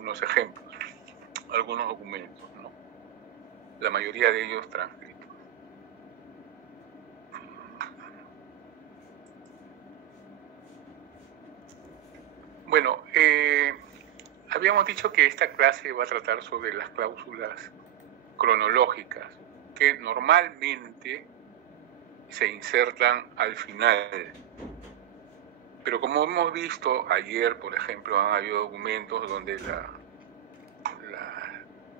algunos ejemplos, algunos documentos, ¿no? La mayoría de ellos transcritos. Bueno, habíamos dicho que esta clase va a tratar sobre las cláusulas cronológicas, que normalmente se insertan al final. Pero como hemos visto ayer, por ejemplo, han habido documentos donde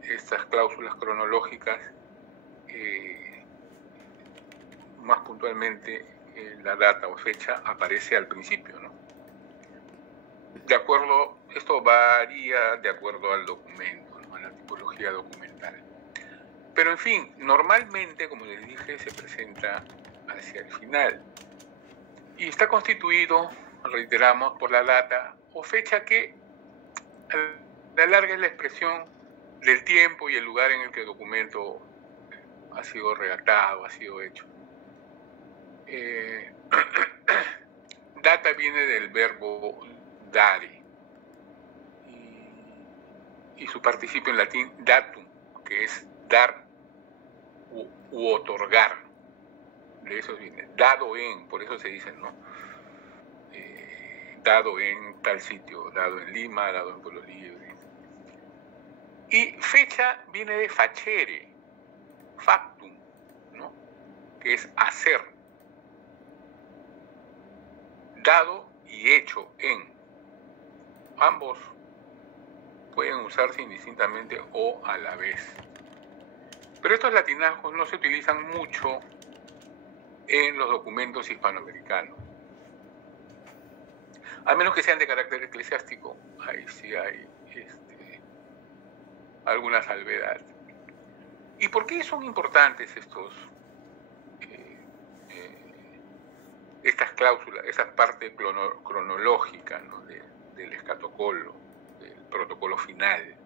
estas cláusulas cronológicas, más puntualmente la data o fecha, aparece al principio, ¿no? De acuerdo, esto varía de acuerdo al documento, ¿no? A la tipología documental. Pero en fin, normalmente, como les dije, se presenta hacia el final. Y está constituido, reiteramos, por la data o fecha que a la larga es la expresión del tiempo y el lugar en el que el documento ha sido redactado, ha sido hecho. Data viene del verbo dare y su participio en latín datum, que es dar u otorgar. De eso viene, dado en, por eso se dice, ¿no? Dado en tal sitio, dado en Lima, dado en Pueblo Libre. Y fecha viene de facere, factum, ¿no? Que es hacer. Dado y hecho en. Ambos pueden usarse indistintamente o a la vez. Pero estos latinajos no se utilizan mucho en los documentos hispanoamericanos. A menos que sean de carácter eclesiástico, ahí sí hay alguna salvedad. ¿Y por qué son importantes estas cláusulas, esa parte cronológica, ¿no? del escatocolo, del protocolo final?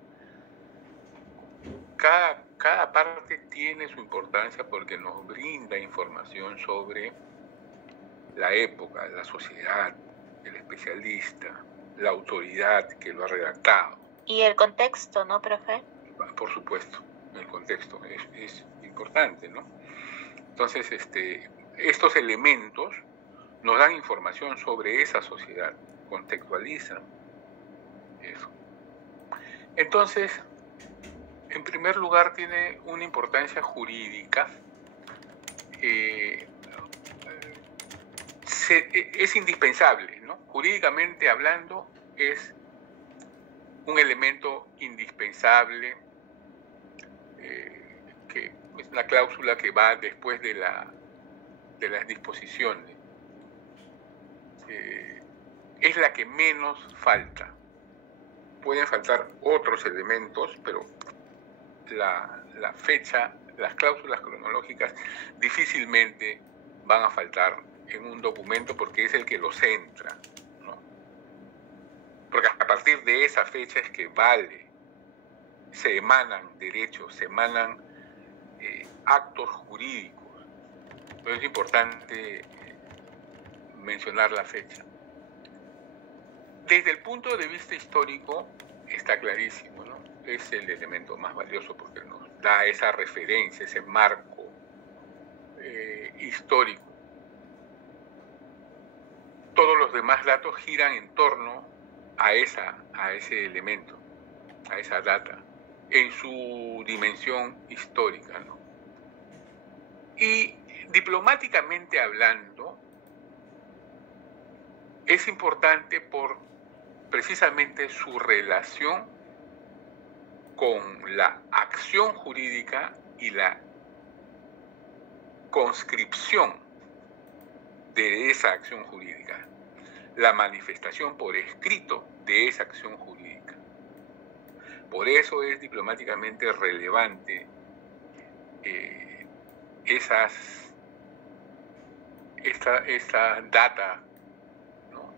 Cada parte tiene su importancia porque nos brinda información sobre la época, la sociedad, el especialista, la autoridad que lo ha redactado. Y el contexto, ¿no, profe? Por supuesto, el contexto es importante, ¿no? Entonces, estos elementos nos dan información sobre esa sociedad, contextualizan eso. Entonces, en primer lugar, tiene una importancia jurídica. Es indispensable, ¿no? Jurídicamente hablando, es un elemento indispensable, que es una cláusula que va después de las disposiciones. Es la que menos falta. Pueden faltar otros elementos, pero la fecha, las cláusulas cronológicas difícilmente van a faltar en un documento porque es el que lo centra, ¿no? Porque a partir de esa fecha es que se emanan derechos, se emanan actos jurídicos. Pero es importante mencionar la fecha. Desde el punto de vista histórico está clarísimo, ¿no? Es el elemento más valioso porque nos da esa referencia, ese marco histórico. Todos los demás datos giran en torno a ese elemento, a esa data, en su dimensión histórica, ¿no? Y diplomáticamente hablando, es importante por precisamente su relación con la acción jurídica y la conscripción de esa acción jurídica, la manifestación por escrito de esa acción jurídica. Por eso es diplomáticamente relevante esta data, ¿no?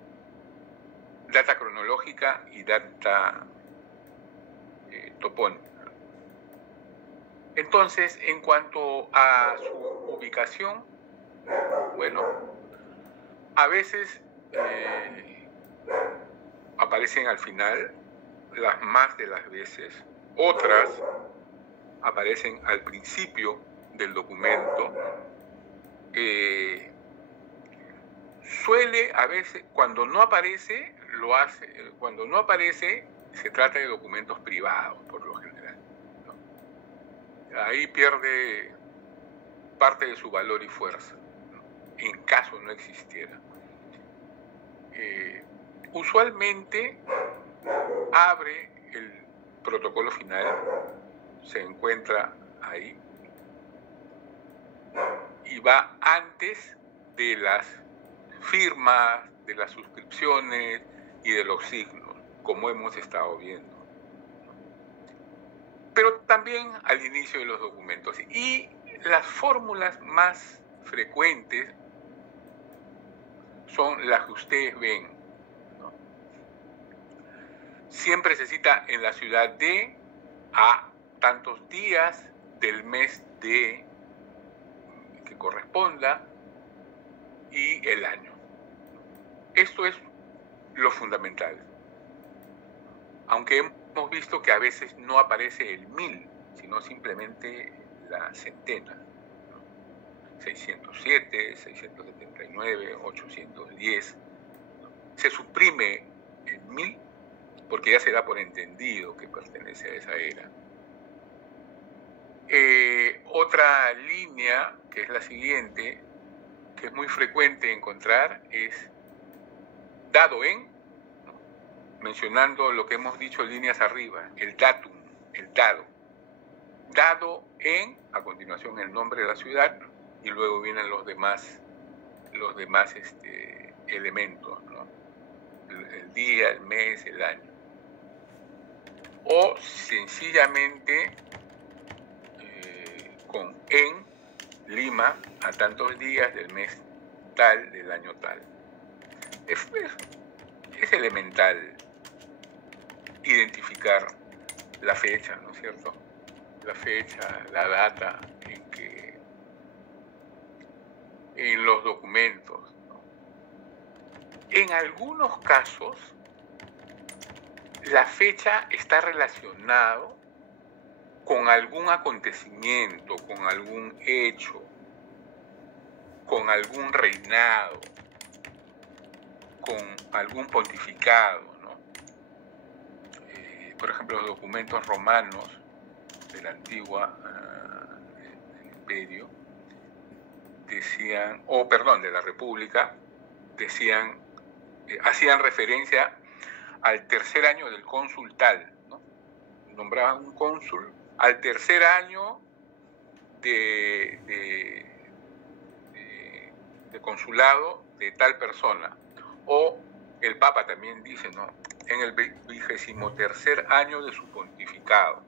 Data cronológica y data topónica. Entonces, en cuanto a su ubicación, bueno, a veces aparecen al final, las más de las veces, otras aparecen al principio del documento. Suele a veces, cuando no aparece, cuando no aparece, se trata de documentos privados, por lo general, ¿no? Ahí pierde parte de su valor y fuerza, ¿no? En caso no existiera. Usualmente abre el protocolo final, se encuentra ahí y va antes de las firmas, de las suscripciones y de los signos, como hemos estado viendo. Pero también al inicio de los documentos. Y las fórmulas más frecuentes son las que ustedes ven, ¿no? Siempre se cita en la ciudad de, a tantos días del mes de que corresponda, y el año. Esto es lo fundamental. Aunque hemos visto que a veces no aparece el 1000, sino simplemente la centena, ¿no? 607, 679, 810. Se suprime el 1000 porque ya se da por entendido que pertenece a esa era. Otra línea, que es la siguiente, que es muy frecuente encontrar, es dado en, ¿no? Mencionando lo que hemos dicho líneas arriba, el datum, el dado. Dado en, a continuación el nombre de la ciudad, y luego vienen los demás elementos, ¿no? El día, el mes, el año. O sencillamente con en Lima a tantos días del mes tal, del año tal. Es elemental identificar la fecha, ¿no es cierto? La fecha, la data en los documentos, ¿no? En algunos casos, la fecha está relacionado con algún acontecimiento, con algún hecho, con algún reinado, con algún pontificado, ¿no? Por ejemplo, los documentos romanos de la antigua del imperio decían, de la República, decían, hacían referencia al tercer año del cónsul tal, ¿no? Nombraban un cónsul al tercer año de consulado de tal persona. O el Papa también dice, ¿no? En el 23º año de su pontificado.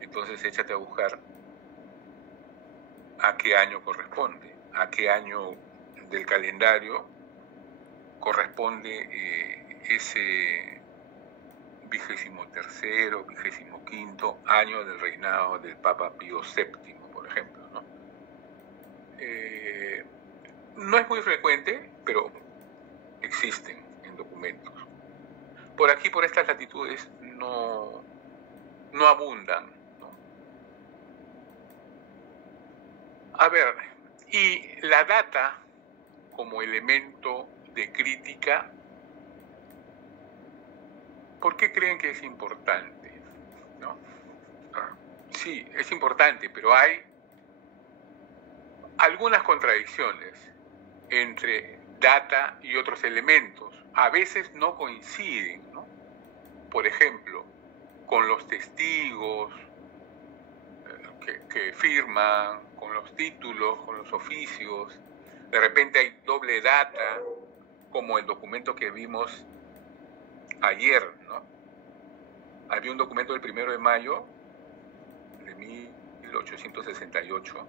Entonces échate a buscar a qué año corresponde, a qué año del calendario corresponde ese 23º, 25º año del reinado del Papa Pío VII, por ejemplo, ¿no? No es muy frecuente, pero existen en documentos. Por aquí, por estas latitudes, no abundan, ¿no? A ver, y la data como elemento de crítica, ¿por qué creen que es importante? ¿No? Sí, es importante, pero hay algunas contradicciones entre data y otros elementos. A veces no coinciden, ¿no? Por ejemplo, con los testigos que firman, con los títulos, con los oficios. De repente hay doble data, como el documento que vimos ayer, ¿no? Había un documento del 1 de mayo de 1868,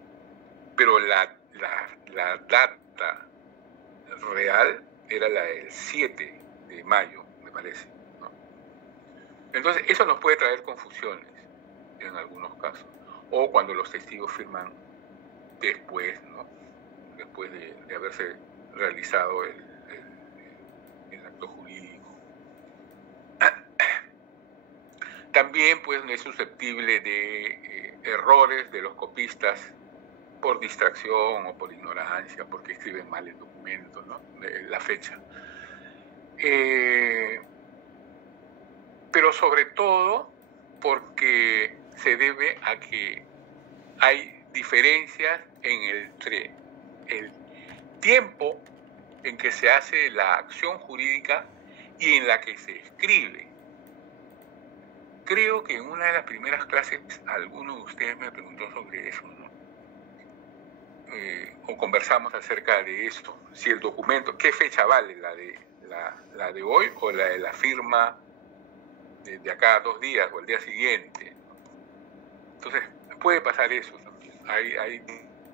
pero la data real era la del 7 de mayo, me parece, ¿no? Entonces, eso nos puede traer confusiones en algunos casos. O cuando los testigos firman después, ¿no? Después de haberse realizado el acto jurídico. También pues es susceptible de errores de los copistas por distracción o por ignorancia, porque escriben mal el documento, ¿no? La fecha. Pero sobre todo porque se debe a que hay diferencias entre el tiempo en que se hace la acción jurídica y en la que se escribe. Creo que en una de las primeras clases alguno de ustedes me preguntó sobre eso, ¿no? O conversamos acerca de esto, si el documento, ¿qué fecha vale? ¿La de hoy o la de la firma de acá a 2 días o el día siguiente? Entonces, puede pasar eso también. Hay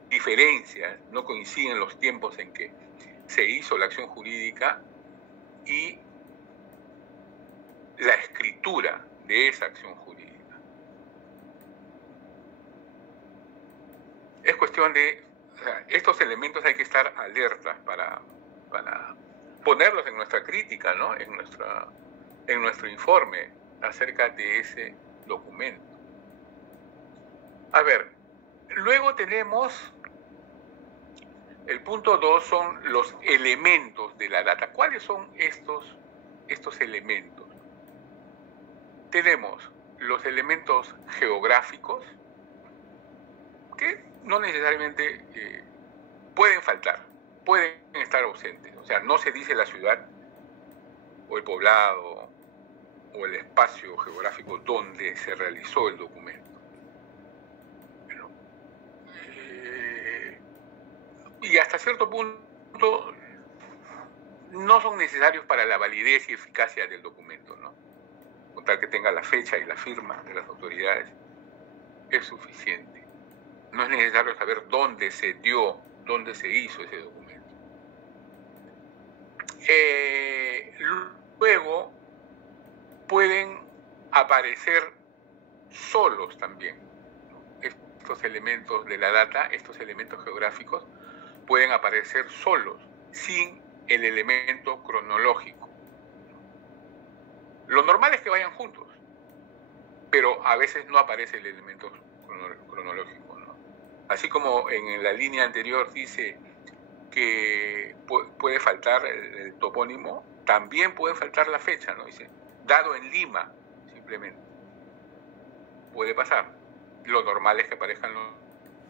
diferencias, no coinciden los tiempos en que se hizo la acción jurídica y la escritura de esa acción jurídica. Es cuestión de, o sea, estos elementos hay que estar alertas para ponerlos en nuestra crítica, ¿no? En nuestro informe acerca de ese documento. A ver, luego tenemos el punto 2, son los elementos de la data. ¿Cuáles son estos elementos? Tenemos los elementos geográficos, que no necesariamente pueden faltar, pueden estar ausentes. O sea, no se dice la ciudad o el poblado o el espacio geográfico donde se realizó el documento. Y hasta cierto punto no son necesarios para la validez y eficacia del documento, ¿no? Con tal que tenga la fecha y la firma de las autoridades, es suficiente. No es necesario saber dónde se dio, dónde se hizo ese documento. Luego pueden aparecer solos también, ¿no? Estos elementos de la data, estos elementos geográficos, pueden aparecer solos, sin el elemento cronológico. Lo normal es que vayan juntos, pero a veces no aparece el elemento cronológico, ¿no? Así como en la línea anterior dice que puede faltar el topónimo, también puede faltar la fecha, ¿no? Dice, dado en Lima, simplemente. Puede pasar. Lo normal es que aparezcan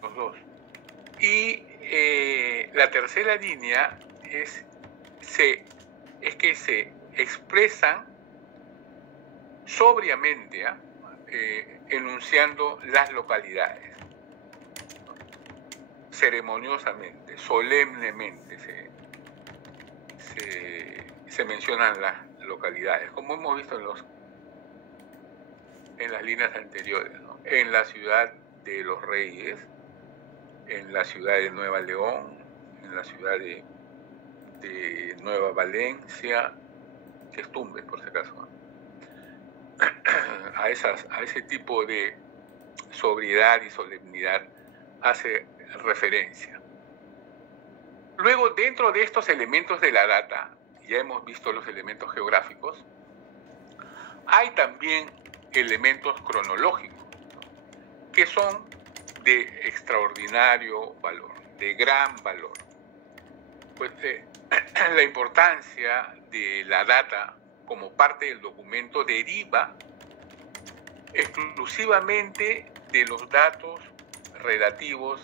los dos. Y la tercera línea es que se expresan sobriamente, enunciando las localidades, ceremoniosamente, solemnemente se mencionan las localidades, como hemos visto en las líneas anteriores, ¿no? En la ciudad de Los Reyes, en la ciudad de Nueva León, en la ciudad de Nueva Valencia, que es Tumbes, por si acaso, ¿no? A ese tipo de sobriedad y solemnidad hace referencia. Luego, dentro de estos elementos de la data, ya hemos visto los elementos geográficos, hay también elementos cronológicos, ¿no? Que son de extraordinario valor, de gran valor. Pues la importancia de la data como parte del documento deriva exclusivamente de los datos relativos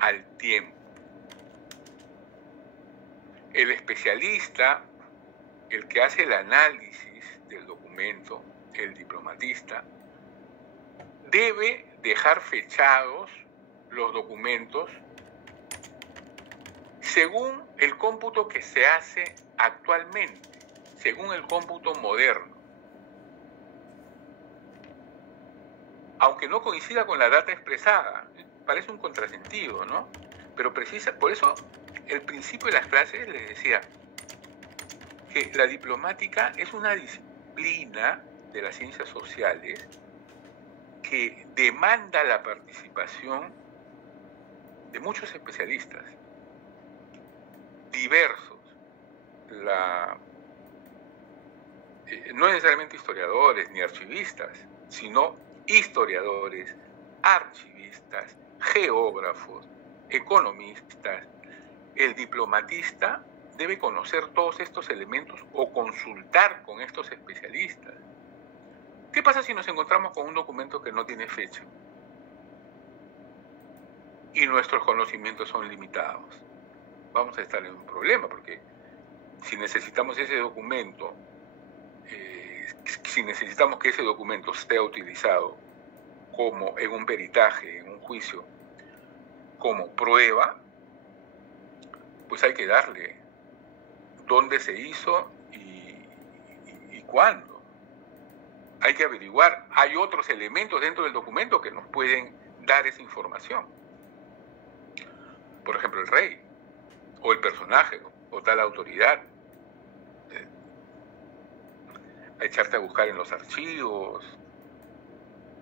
al tiempo. El especialista, el que hace el análisis del documento, el diplomatista, debe dejar fechados los documentos según el cómputo que se hace actualmente, según el cómputo moderno. Aunque no coincida con la data expresada, parece un contrasentido, ¿no? Pero por eso el principio de las clases les decía que la diplomática es una disciplina de las ciencias sociales que demanda la participación de muchos especialistas, diversos, no necesariamente historiadores ni archivistas, sino historiadores, archivistas, geógrafos, economistas. El diplomatista debe conocer todos estos elementos o consultar con estos especialistas. ¿Qué pasa si nos encontramos con un documento que no tiene fecha? Y nuestros conocimientos son limitados. Vamos a estar en un problema, porque si necesitamos ese documento, si necesitamos que ese documento sea utilizado como en un peritaje, en un juicio, como prueba, pues hay que darle dónde se hizo y cuándo. Hay que averiguar. Hay otros elementos dentro del documento que nos pueden dar esa información. Por ejemplo, el rey, o el personaje, o tal autoridad. A echarte a buscar en los archivos,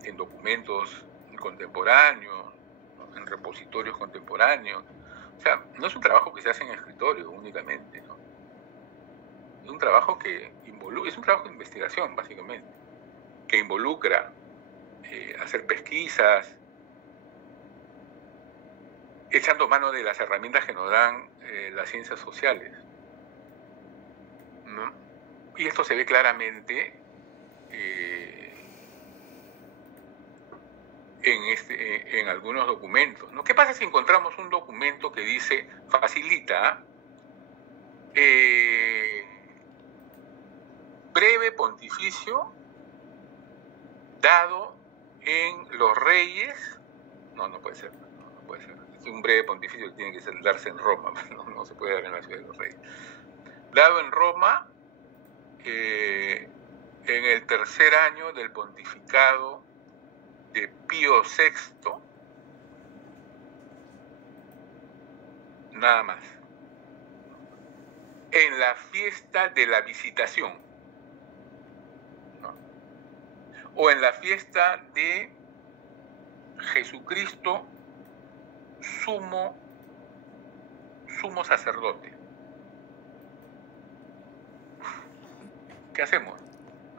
en documentos contemporáneos, ¿no? En repositorios contemporáneos. O sea, no es un trabajo que se hace en escritorio únicamente, ¿no? Es un trabajo que es un trabajo de investigación, básicamente, que involucra hacer pesquisas, echando mano de las herramientas que nos dan las ciencias sociales, ¿no? Y esto se ve claramente en algunos documentos, ¿no? ¿Qué pasa si encontramos un documento que dice, facilita, breve pontificio dado en los reyes? No puede ser, no puede ser. Es un breve pontificio que tiene que darse en Roma, no se puede dar en la ciudad de los reyes. Dado en Roma, en el tercer año del pontificado de Pío VI, nada más, en la fiesta de la Visitación, ¿no? O en la fiesta de Jesucristo sumo sacerdote. ¿Qué hacemos?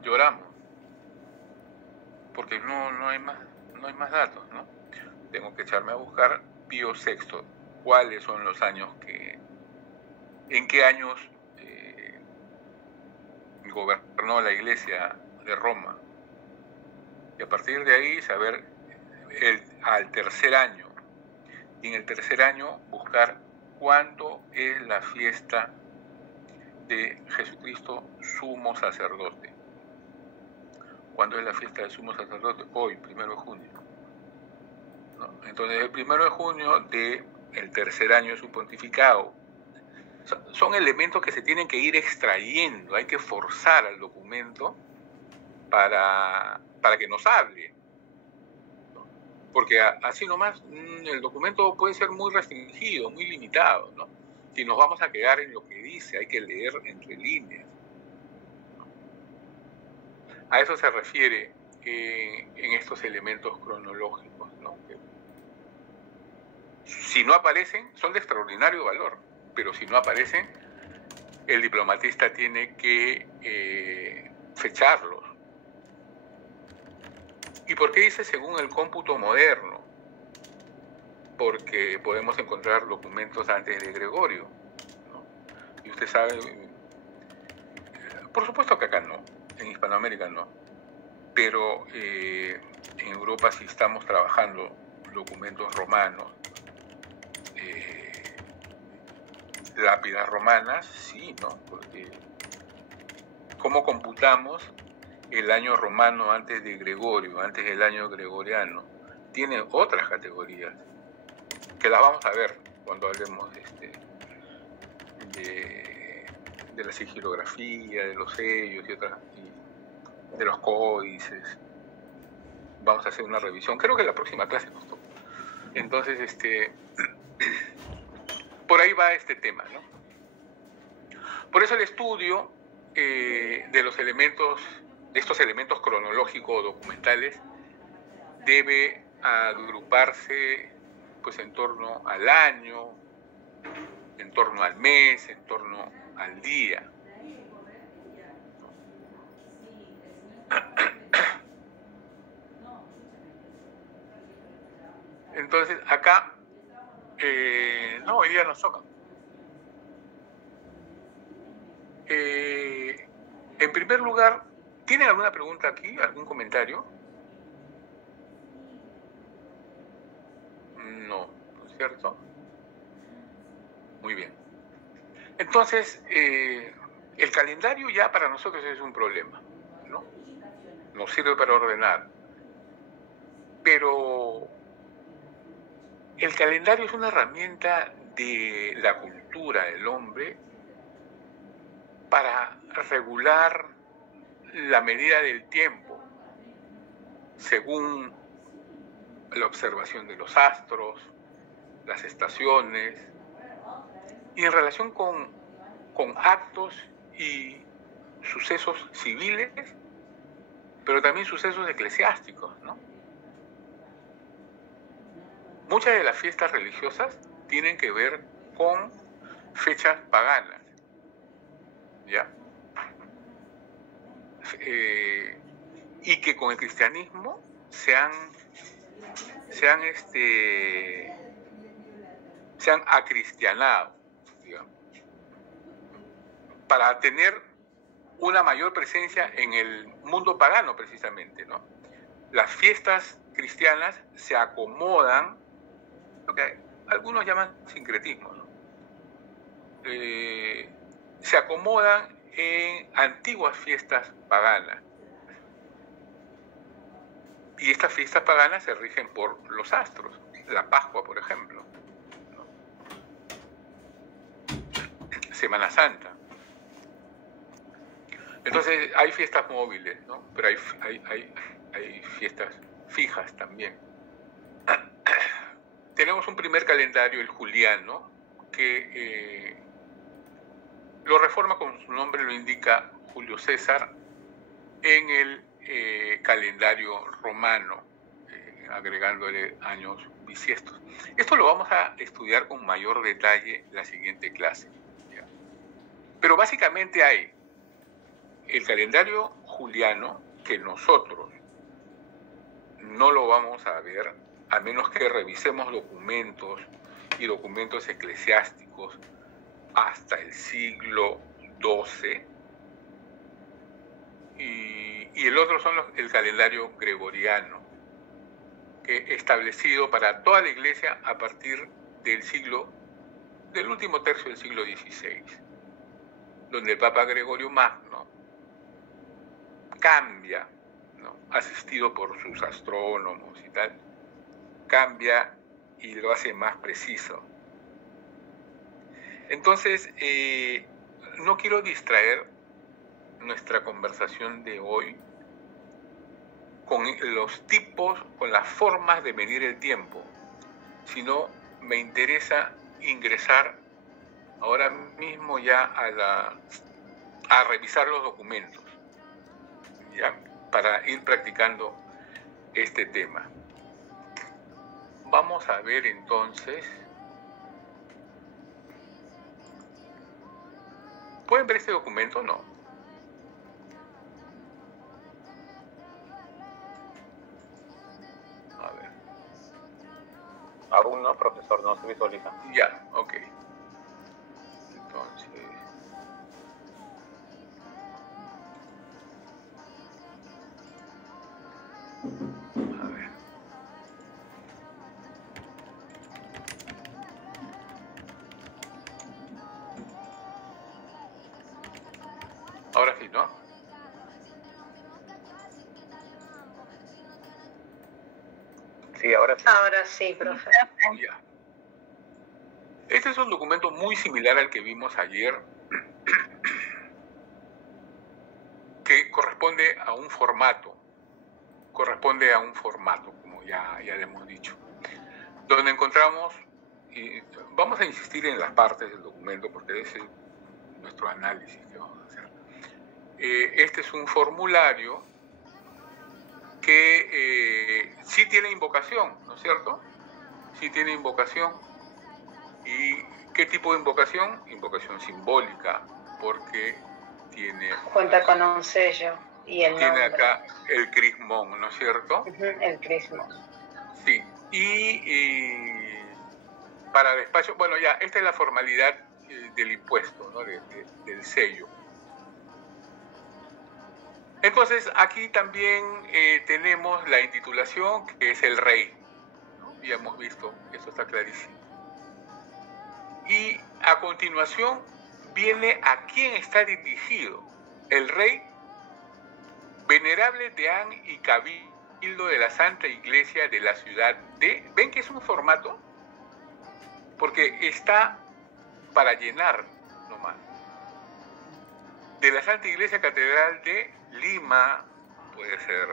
Lloramos, porque no hay más datos, ¿no? Tengo que echarme a buscar Pío VI, cuáles son los años en qué años gobernó la Iglesia de Roma, y a partir de ahí saber al tercer año, y en el tercer año buscar cuándo es la fiesta de Jesucristo sumo sacerdote. ¿Cuándo es la fiesta del sumo sacerdote? Hoy, 1 de junio, ¿no? Entonces, el 1 de junio del tercer año de su pontificado. Son elementos que se tienen que ir extrayendo. Hay que forzar al documento para que nos hable, ¿no? Porque así nomás el documento puede ser muy restringido, muy limitado, ¿no? Si nos vamos a quedar en lo que dice, hay que leer entre líneas. A eso se refiere en estos elementos cronológicos, ¿no? Que, si no aparecen, son de extraordinario valor, pero si no aparecen, el diplomatista tiene que fecharlos. ¿Y por qué dice según el cómputo moderno? Porque podemos encontrar documentos antes de Gregorio, ¿no? Y usted sabe, por supuesto que acá no, en Hispanoamérica no, pero en Europa sí estamos trabajando documentos romanos, lápidas romanas, sí, ¿no? Porque ¿cómo computamos el año romano antes de Gregorio, antes del año gregoriano? Tiene otras categorías, que las vamos a ver cuando hablemos de la sigilografía, de los sellos y de los códices. Vamos a hacer una revisión, creo que la próxima clase nos toca. Entonces, por ahí va este tema, ¿no? Por eso el estudio de estos elementos cronológicos documentales debe agruparse pues en torno al año, en torno al mes, en torno al día. Entonces, acá, no, hoy día nos toca. En primer lugar, ¿tienen alguna pregunta aquí? ¿Algún comentario? No, ¿no es cierto? Muy bien. Entonces, el calendario ya para nosotros es un problema, ¿no? Nos sirve para ordenar. Pero el calendario es una herramienta de la cultura del hombre para regular la medida del tiempo según la observación de los astros, las estaciones, y en relación con actos y sucesos civiles, pero también sucesos eclesiásticos, ¿no? Muchas de las fiestas religiosas tienen que ver con fechas paganas, ¿ya? Y que con el cristianismo se han acristianado, digamos, para tener una mayor presencia en el mundo pagano, precisamente, ¿no? Las fiestas cristianas se acomodan, lo que algunos llaman sincretismo, ¿no? Se acomodan en antiguas fiestas paganas. Y estas fiestas paganas se rigen por los astros. La Pascua, por ejemplo, ¿no? Semana Santa. Entonces hay fiestas móviles, ¿no? Pero hay fiestas fijas también. Tenemos un primer calendario, el juliano, que lo reforma, como su nombre lo indica, Julio César, en el calendario romano, agregándole años bisiestos. Esto lo vamos a estudiar con mayor detalle en la siguiente clase, ¿ya? Pero básicamente hay el calendario juliano, que nosotros no lo vamos a ver a menos que revisemos documentos y documentos eclesiásticos hasta el siglo XII, y el otro son el calendario gregoriano, que establecido para toda la Iglesia a partir del último tercio del siglo XVI, donde el Papa Gregorio Magno cambia, ¿no? Asistido por sus astrónomos y tal, cambia y lo hace más preciso. Entonces, no quiero distraer nuestra conversación de hoy con los tipos, con las formas de medir el tiempo, sino me interesa ingresar ahora mismo ya a revisar los documentos, ¿ya? Para ir practicando este tema. Vamos a ver entonces. ¿Pueden ver este documento o no? A ver. Aún no, profesor, no se visualiza. Ya, ok. Entonces... A ver. Ahora sí, ¿no? Sí, ahora sí. Ahora sí, profe. Ya. Este es un documento muy similar al que vimos ayer, que corresponde a un formato, como ya le hemos dicho, donde encontramos, y vamos a insistir en las partes del documento porque ese es nuestro análisis que vamos a hacer. Este es un formulario que sí tiene invocación, ¿no es cierto? Sí tiene invocación. ¿Y qué tipo de invocación? Invocación simbólica, porque tiene... Cuenta con un sello y el tiene nombre. acá el crismón, ¿no es cierto? El crismón. Sí, Y para despacho, bueno, ya, esta es la formalidad del impuesto, ¿no? Del sello. Entonces, aquí también tenemos la intitulación, que es el rey. Ya hemos visto, eso está clarísimo. Y a continuación viene a quién está dirigido. El rey, venerable deán y cabildo de la Santa Iglesia de la ciudad de... ¿Ven que es un formato? Porque está para llenar nomás. De la Santa Iglesia Catedral de Lima, puede ser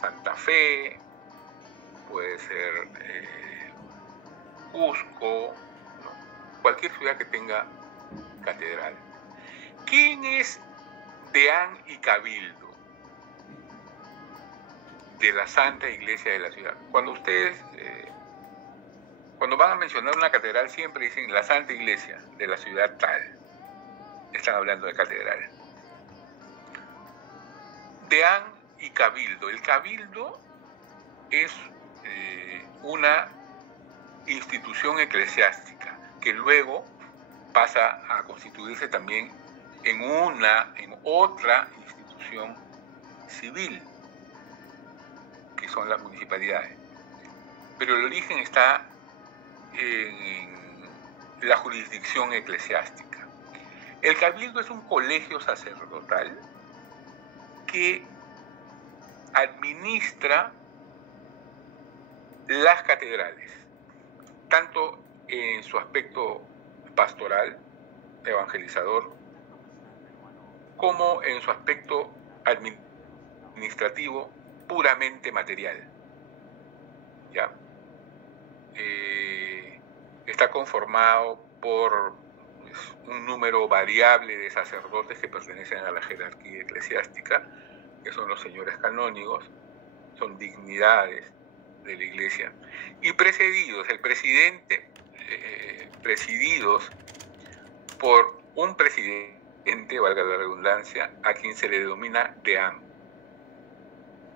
Santa Fe, puede ser Cusco, ¿no? Cualquier ciudad que tenga catedral. ¿Quién es deán y cabildo de la Santa Iglesia de la ciudad? Cuando ustedes, cuando van a mencionar una catedral, siempre dicen la Santa Iglesia de la ciudad tal. Están hablando de catedral. Deán y cabildo. El cabildo es una institución eclesiástica que luego pasa a constituirse también en otra institución civil, que son las municipalidades. Pero el origen está en la jurisdicción eclesiástica. El cabildo es un colegio sacerdotal que administra las catedrales, tanto en su aspecto pastoral, evangelizador, como en su aspecto administrativo, puramente material. ¿Ya? Está conformado por un número variable de sacerdotes que pertenecen a la jerarquía eclesiástica, que son los señores canónigos, son dignidades de la iglesia, y presididos, el presidente, presididos por un presidente, valga la redundancia, a quien se le denomina deán.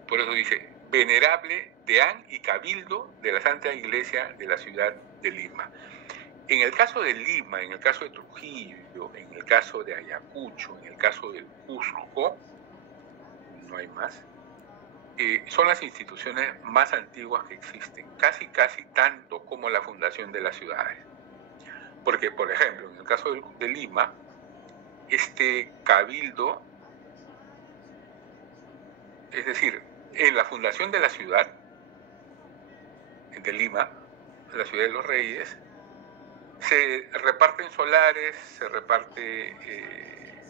Por eso dice, venerable deán y cabildo de la Santa Iglesia de la ciudad de Lima. En el caso de Lima, en el caso de Trujillo, en el caso de Ayacucho, en el caso del Cusco, no hay más, son las instituciones más antiguas que existen, casi tanto como la fundación de las ciudades. Porque, por ejemplo, en el caso de Lima, este cabildo, es decir, en la fundación de la ciudad de Lima, la ciudad de los Reyes, se reparten solares, se reparte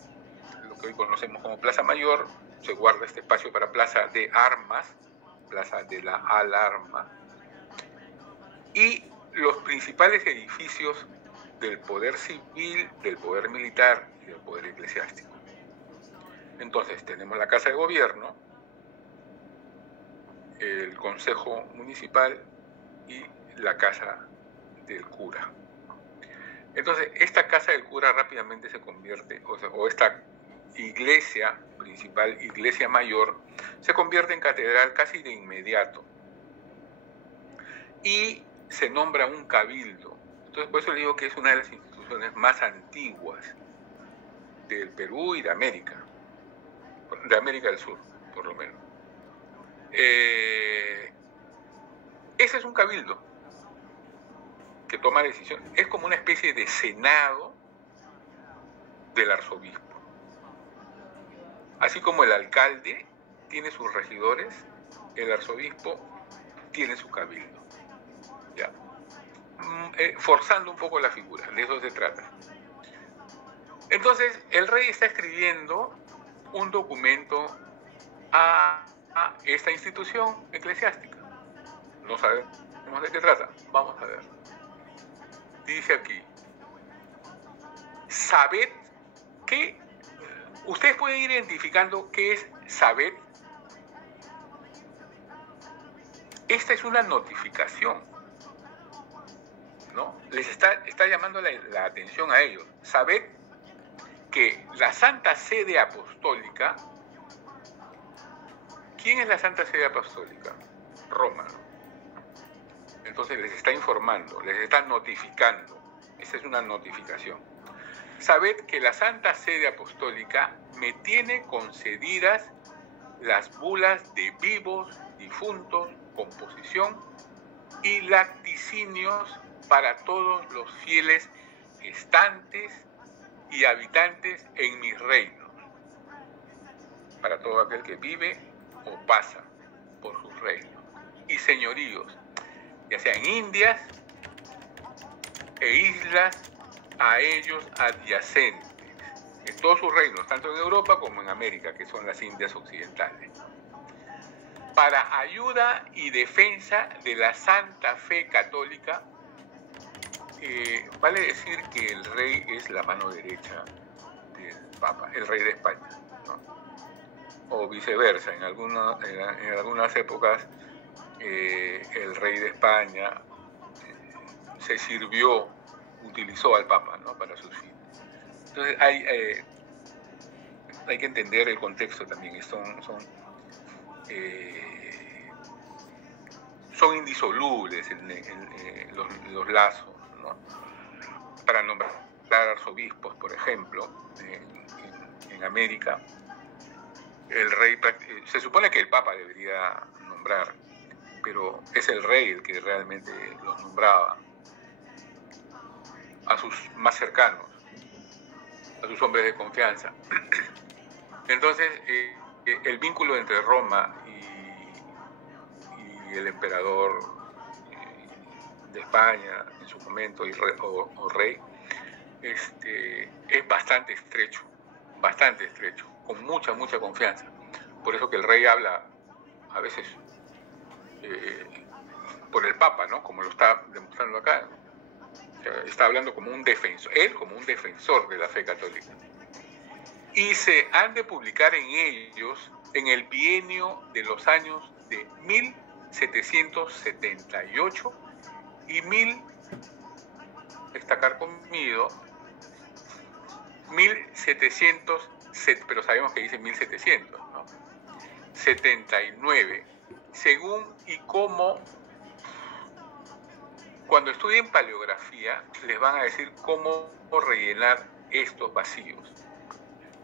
lo que hoy conocemos como Plaza Mayor, se guarda este espacio para Plaza de Armas, Plaza de la Alarma, y los principales edificios del poder civil, del poder militar y del poder eclesiástico. Entonces tenemos la Casa de Gobierno, el Consejo Municipal y la Casa del Cura. Entonces, esta Casa del Cura rápidamente se convierte, o esta iglesia principal, iglesia mayor, se convierte en catedral casi de inmediato. Y se nombra un cabildo. Entonces, por eso le digo que es una de las instituciones más antiguas del Perú y de América del Sur, por lo menos. Ese es un cabildo que toma decisiones. Es como una especie de senado del arzobispo. Así como el alcalde tiene sus regidores, el arzobispo tiene su cabildo. ¿Ya? Forzando un poco la figura, de eso se trata. Entonces, el rey está escribiendo un documento a esta institución eclesiástica. No sabemos de qué trata. Vamos a ver. Dice aquí, sabed que, ustedes pueden ir identificando qué es sabed. Esta es una notificación, ¿no? Les está llamando la atención a ellos. Sabed que la Santa Sede Apostólica, ¿quién es la Santa Sede Apostólica? Roma, ¿no? Entonces les está informando, les está notificando. Esa es una notificación. Sabed que la Santa Sede Apostólica me tiene concedidas las bulas de vivos, difuntos, composición y lacticinios para todos los fieles gestantes y habitantes en mis reinos, para todo aquel que vive o pasa por sus reinos y señoríos, ya sean Indias e islas a ellos adyacentes, en todos sus reinos, tanto en Europa como en América, que son las Indias occidentales, para ayuda y defensa de la Santa Fe Católica. Vale decir que el rey es la mano derecha del Papa, el rey de España, ¿no? O viceversa, en algunas épocas el rey de España utilizó al Papa, ¿no?, para sus fines. Entonces hay que entender el contexto también. Son indisolubles los lazos, ¿no? Para nombrar arzobispos, por ejemplo, en América, el rey, se supone que el Papa debería nombrar, pero es el rey el que realmente los nombraba a sus más cercanos, a sus hombres de confianza. Entonces, el vínculo entre Roma y el emperador de España en su momento, o rey, es bastante estrecho, con mucha confianza. Por eso que el rey habla a veces por el Papa, ¿no?, como lo está demostrando acá. O sea, está hablando como un defensor, él como un defensor de la fe católica. Y se han de publicar en ellos en el bienio de los años de 1778 y destacar conmigo, 1700, pero sabemos que dice 1700, ¿no?, 79, según y cómo. Cuando estudien paleografía, les van a decir cómo rellenar estos vacíos.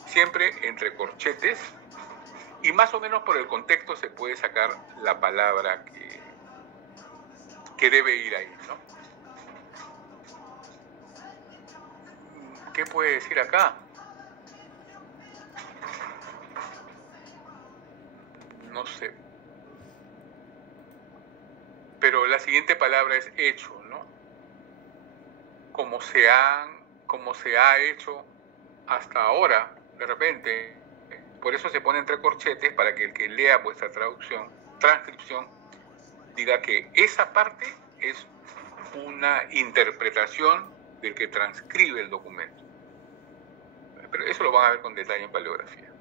Siempre entre corchetes, y más o menos por el contexto se puede sacar la palabra que debe ir ahí, ¿no? ¿Qué puede decir acá? No sé. Pero la siguiente palabra es hecho, ¿no? Como se ha hecho hasta ahora, de repente. Por eso se pone entre corchetes, para que el que lea vuestra transcripción, diga que esa parte es una interpretación del que transcribe el documento. Pero eso lo van a ver con detalle en paleografía.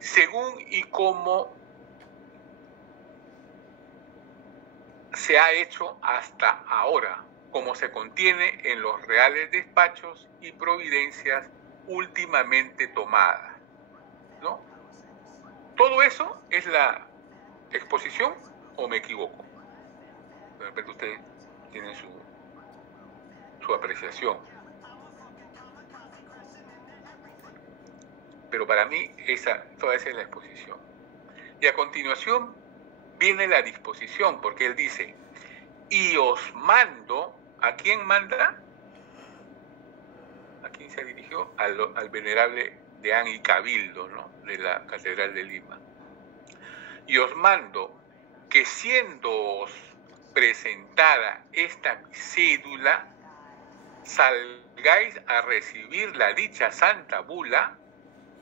Según y cómo se ha hecho hasta ahora, como se contiene en los reales despachos y providencias últimamente tomadas, ¿no? ¿Todo eso es la exposición o me equivoco? De repente ustedes tienen su apreciación. Pero para mí toda esa es la exposición. Y a continuación viene la disposición, porque él dice, y os mando. ¿A quién manda? ¿A quién se dirigió? Al venerable Deán y Cabildo, ¿no?, de la Catedral de Lima. Y os mando que, siéndoos presentada esta mi cédula, salgáis a recibir la dicha santa bula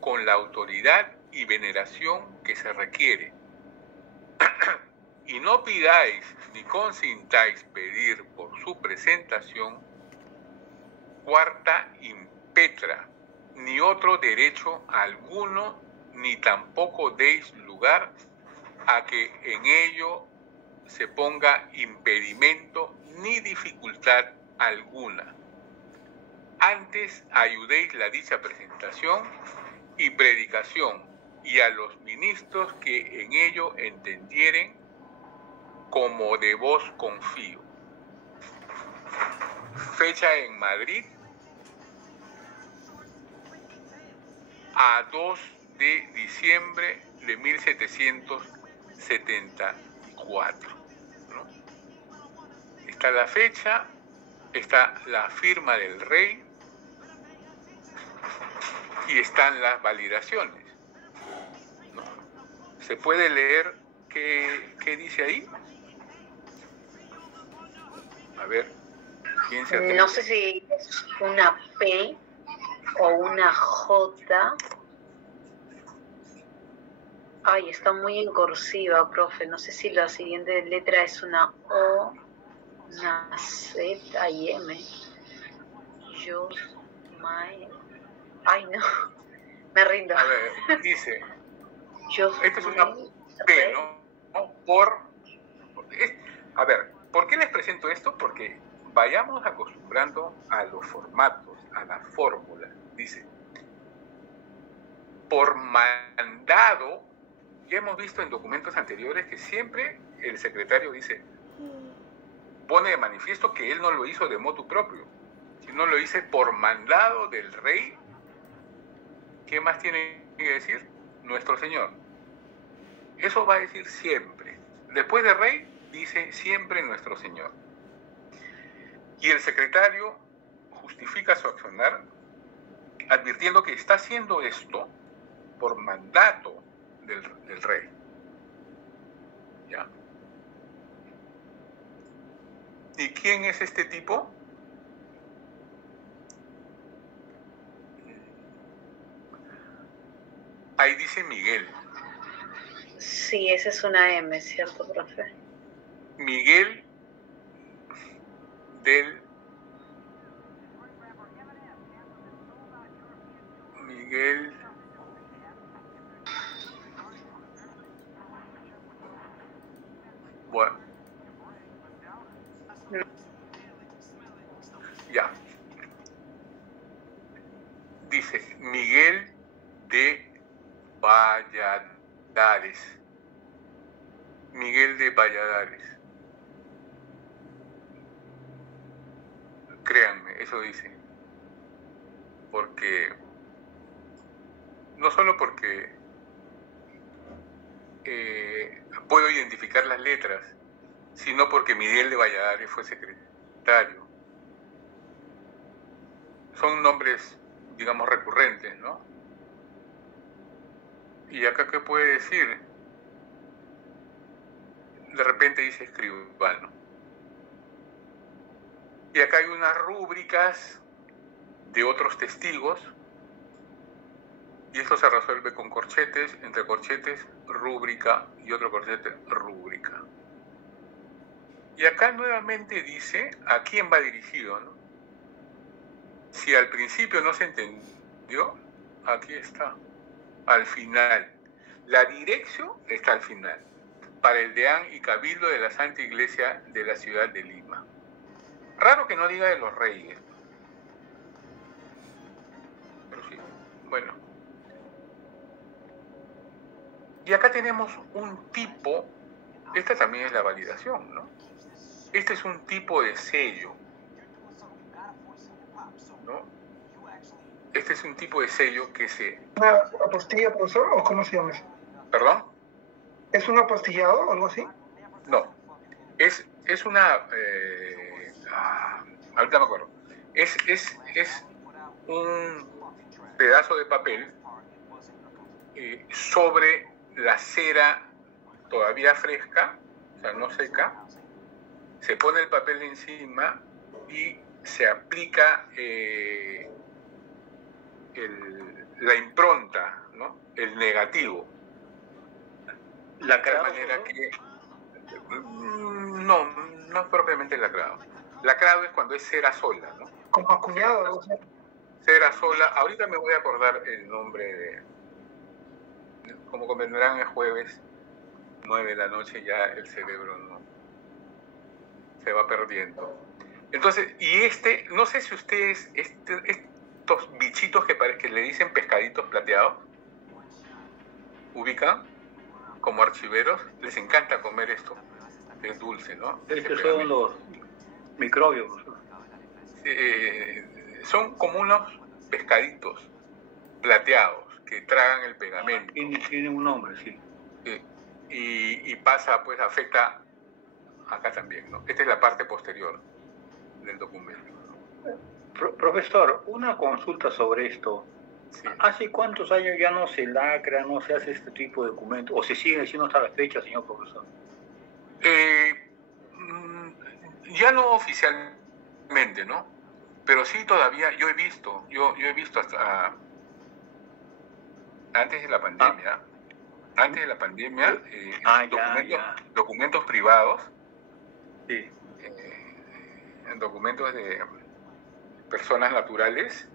con la autoridad y veneración que se requiere. Y no pidáis ni consintáis pedir por su presentación cuarta impetra, ni otro derecho alguno, ni tampoco deis lugar a que en ello se ponga impedimento ni dificultad alguna. Antes ayudéis la dicha presentación y predicación, y a los ministros que en ello entendieren, como de vos confío. Fecha en Madrid, a 2 de diciembre de 1774, ¿no? Está la fecha, está la firma del rey y están las validaciones, ¿no? ¿Se puede leer qué dice ahí? A ver, ¿quién se atreve? No sé si es una P o una J. Ay, está muy en cursiva, profe. No sé si la siguiente letra es una O, una Z y M. Yo, my... Ay, no. Me rindo. A ver, dice, Yo, esta es una P, ¿no? A ver, ¿por qué les presento esto? Porque vayamos acostumbrando a los formatos, a las fórmulas. Dice, por mandado, ya hemos visto en documentos anteriores que siempre el secretario dice, pone de manifiesto que él no lo hizo de motu propio, sino lo hizo por mandado del rey. ¿Qué más tiene que decir? Nuestro Señor. Eso va a decir siempre. Después de rey, dice siempre nuestro Señor. Y el secretario justifica su accionar advirtiendo que está haciendo esto por mandato del rey. ¿Ya? ¿Y quién es este tipo? Ahí dice Miguel. Sí, esa es una M, ¿cierto, profe? Miguel del... Miguel... Bueno. Ya. Dice Miguel de Valladares. Miguel de Valladares. Créanme, eso dice. Porque, no solo porque puedo identificar las letras, sino porque Miguel de Valladares fue secretario. Son nombres, digamos, recurrentes, ¿no? ¿Y acá qué puede decir? De repente dice escribano. Y acá hay unas rúbricas de otros testigos, y esto se resuelve con corchetes, entre corchetes, rúbrica, y otro corchete, rúbrica. Y acá nuevamente dice a quién va dirigido, ¿no? Si al principio no se entendió, aquí está, al final. La dirección está al final, para el deán y cabildo de la Santa Iglesia de la ciudad de Lima. Raro que no diga de los reyes. Pero sí, bueno. Y acá tenemos un tipo, esta también es la validación, ¿no? Este es un tipo de sello, ¿no? Este es un tipo de sello que se... ¿Una apostilla, profesor, o cómo se llama eso? ¿Perdón? ¿Es un apostillado o algo así? No, es una... ahorita me acuerdo. Es un pedazo de papel sobre la cera todavía fresca, o sea, no seca. Se pone el papel encima y se aplica la impronta, ¿no? El negativo. De manera que... No es propiamente lacrado. Lacrado es cuando es cera sola, ¿no? Como acuñado, algo así. Cera sola. Ahorita me voy a acordar el nombre de... Como comprenderán, es jueves, 9 de la noche, ya el cerebro no se va perdiendo. Entonces, y no sé si ustedes, estos bichitos que le dicen pescaditos plateados, ubican como archiveros, les encanta comer esto. es dulce, ¿no? Estos son los microbios. Son como unos pescaditos plateados que tragan el pegamento. Tienen un nombre, sí. Y pasa, pues afecta acá también, ¿no? Esta es la parte posterior del documento, ¿no? Profesor, una consulta sobre esto. Sí. ¿Hace cuántos años ya no se lacra, no se hace este tipo de documentos? ¿O se sigue haciendo hasta la fecha, señor profesor? Ya no oficialmente, ¿no? Pero sí todavía, yo he visto hasta antes de la pandemia, documentos privados, sí. Documentos de personas naturales,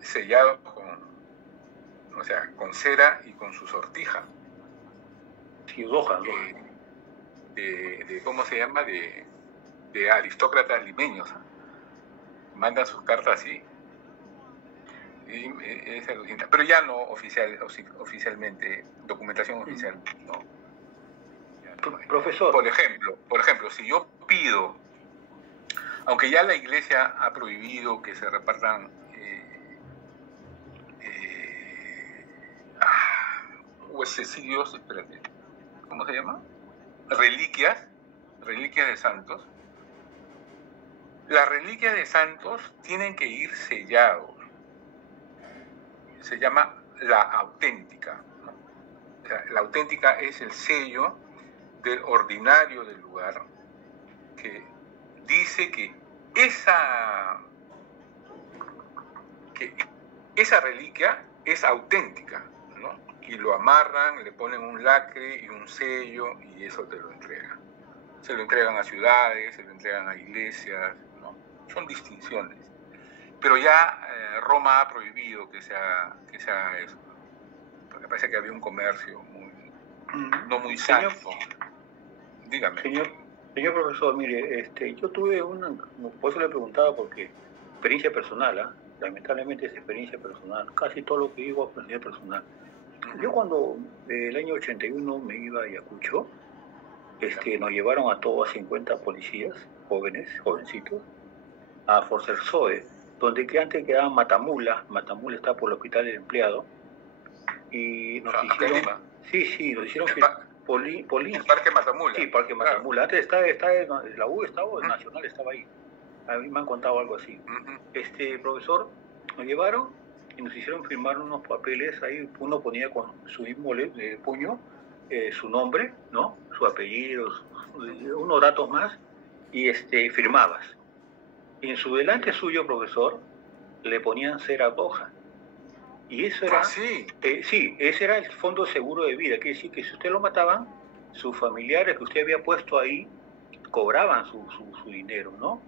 sellados con cera y con su sortija. Sí, hojas. ¿Cómo se llama? De aristócratas limeños. Mandan sus cartas así. Y es alucinante. Pero ya no oficialmente, documentación oficial, no. Profesor. Por ejemplo, si yo pido, aunque ya la iglesia ha prohibido que se repartan huesecillos, espérate, ¿cómo se llama? Reliquias de santos. Las reliquias de santos tienen que ir sellados. Se llama la auténtica, ¿no? O sea, la auténtica es el sello del ordinario del lugar que dice que esa reliquia es auténtica, ¿no? Y lo amarran, le ponen un lacre y un sello y eso te lo entregan. Se lo entregan a ciudades, se lo entregan a iglesias, ¿no? Son distinciones. Pero ya Roma ha prohibido que sea eso, porque parece que había un comercio no muy sano. Dígame. Señor profesor, mire, yo tuve por eso le preguntaba, porque experiencia personal, lamentablemente es experiencia personal, casi todo lo que digo es experiencia personal. Yo cuando el año 81 me iba a Ayacucho, nos llevaron a todos 50 policías, jovencitos, a Forcersoe, donde antes quedaba Matamula está por el Hospital del Empleado, y nos hicieron... Sí, nos hicieron... El Parque Matamula. Sí, Parque Matamula. Antes la U estaba, Nacional estaba ahí. A mí me han contado algo así. Profesor, nos llevaron y nos hicieron firmar unos papeles, ahí uno ponía con su mismo puño su nombre, ¿no? Su apellido, unos datos más, y firmabas. Y en su delante suyo, profesor, le ponían cera roja. Y eso era... sí, ese era el fondo seguro de vida. Quiere decir que si usted lo mataban, sus familiares que usted había puesto ahí cobraban su dinero, ¿no?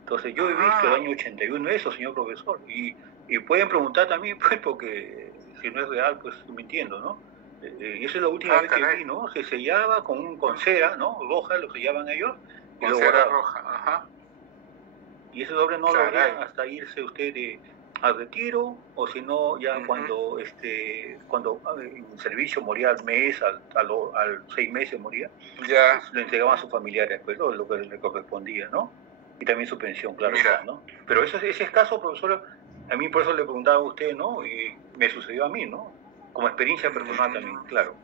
Entonces yo he visto el año 81 eso, señor profesor. Y pueden preguntar también, pues, porque si no es real, pues estoy mintiendo, ¿no? Y eso es la última vez que vi, ¿no? Se sellaba con cera, ¿no? Roja, lo sellaban ellos. Con cera roja, ajá. Y ese doble no lo abrían hasta irse usted al retiro, o si no, ya cuando en servicio moría al mes, al 6 meses moría, ya pues, lo entregaban a sus familiares, pues, lo que le correspondía, ¿no? Y también su pensión, claro, ¿no? Pero ese es caso, profesor, a mí por eso le preguntaba a usted, ¿no? Y me sucedió a mí, ¿no? Como experiencia personal también, claro.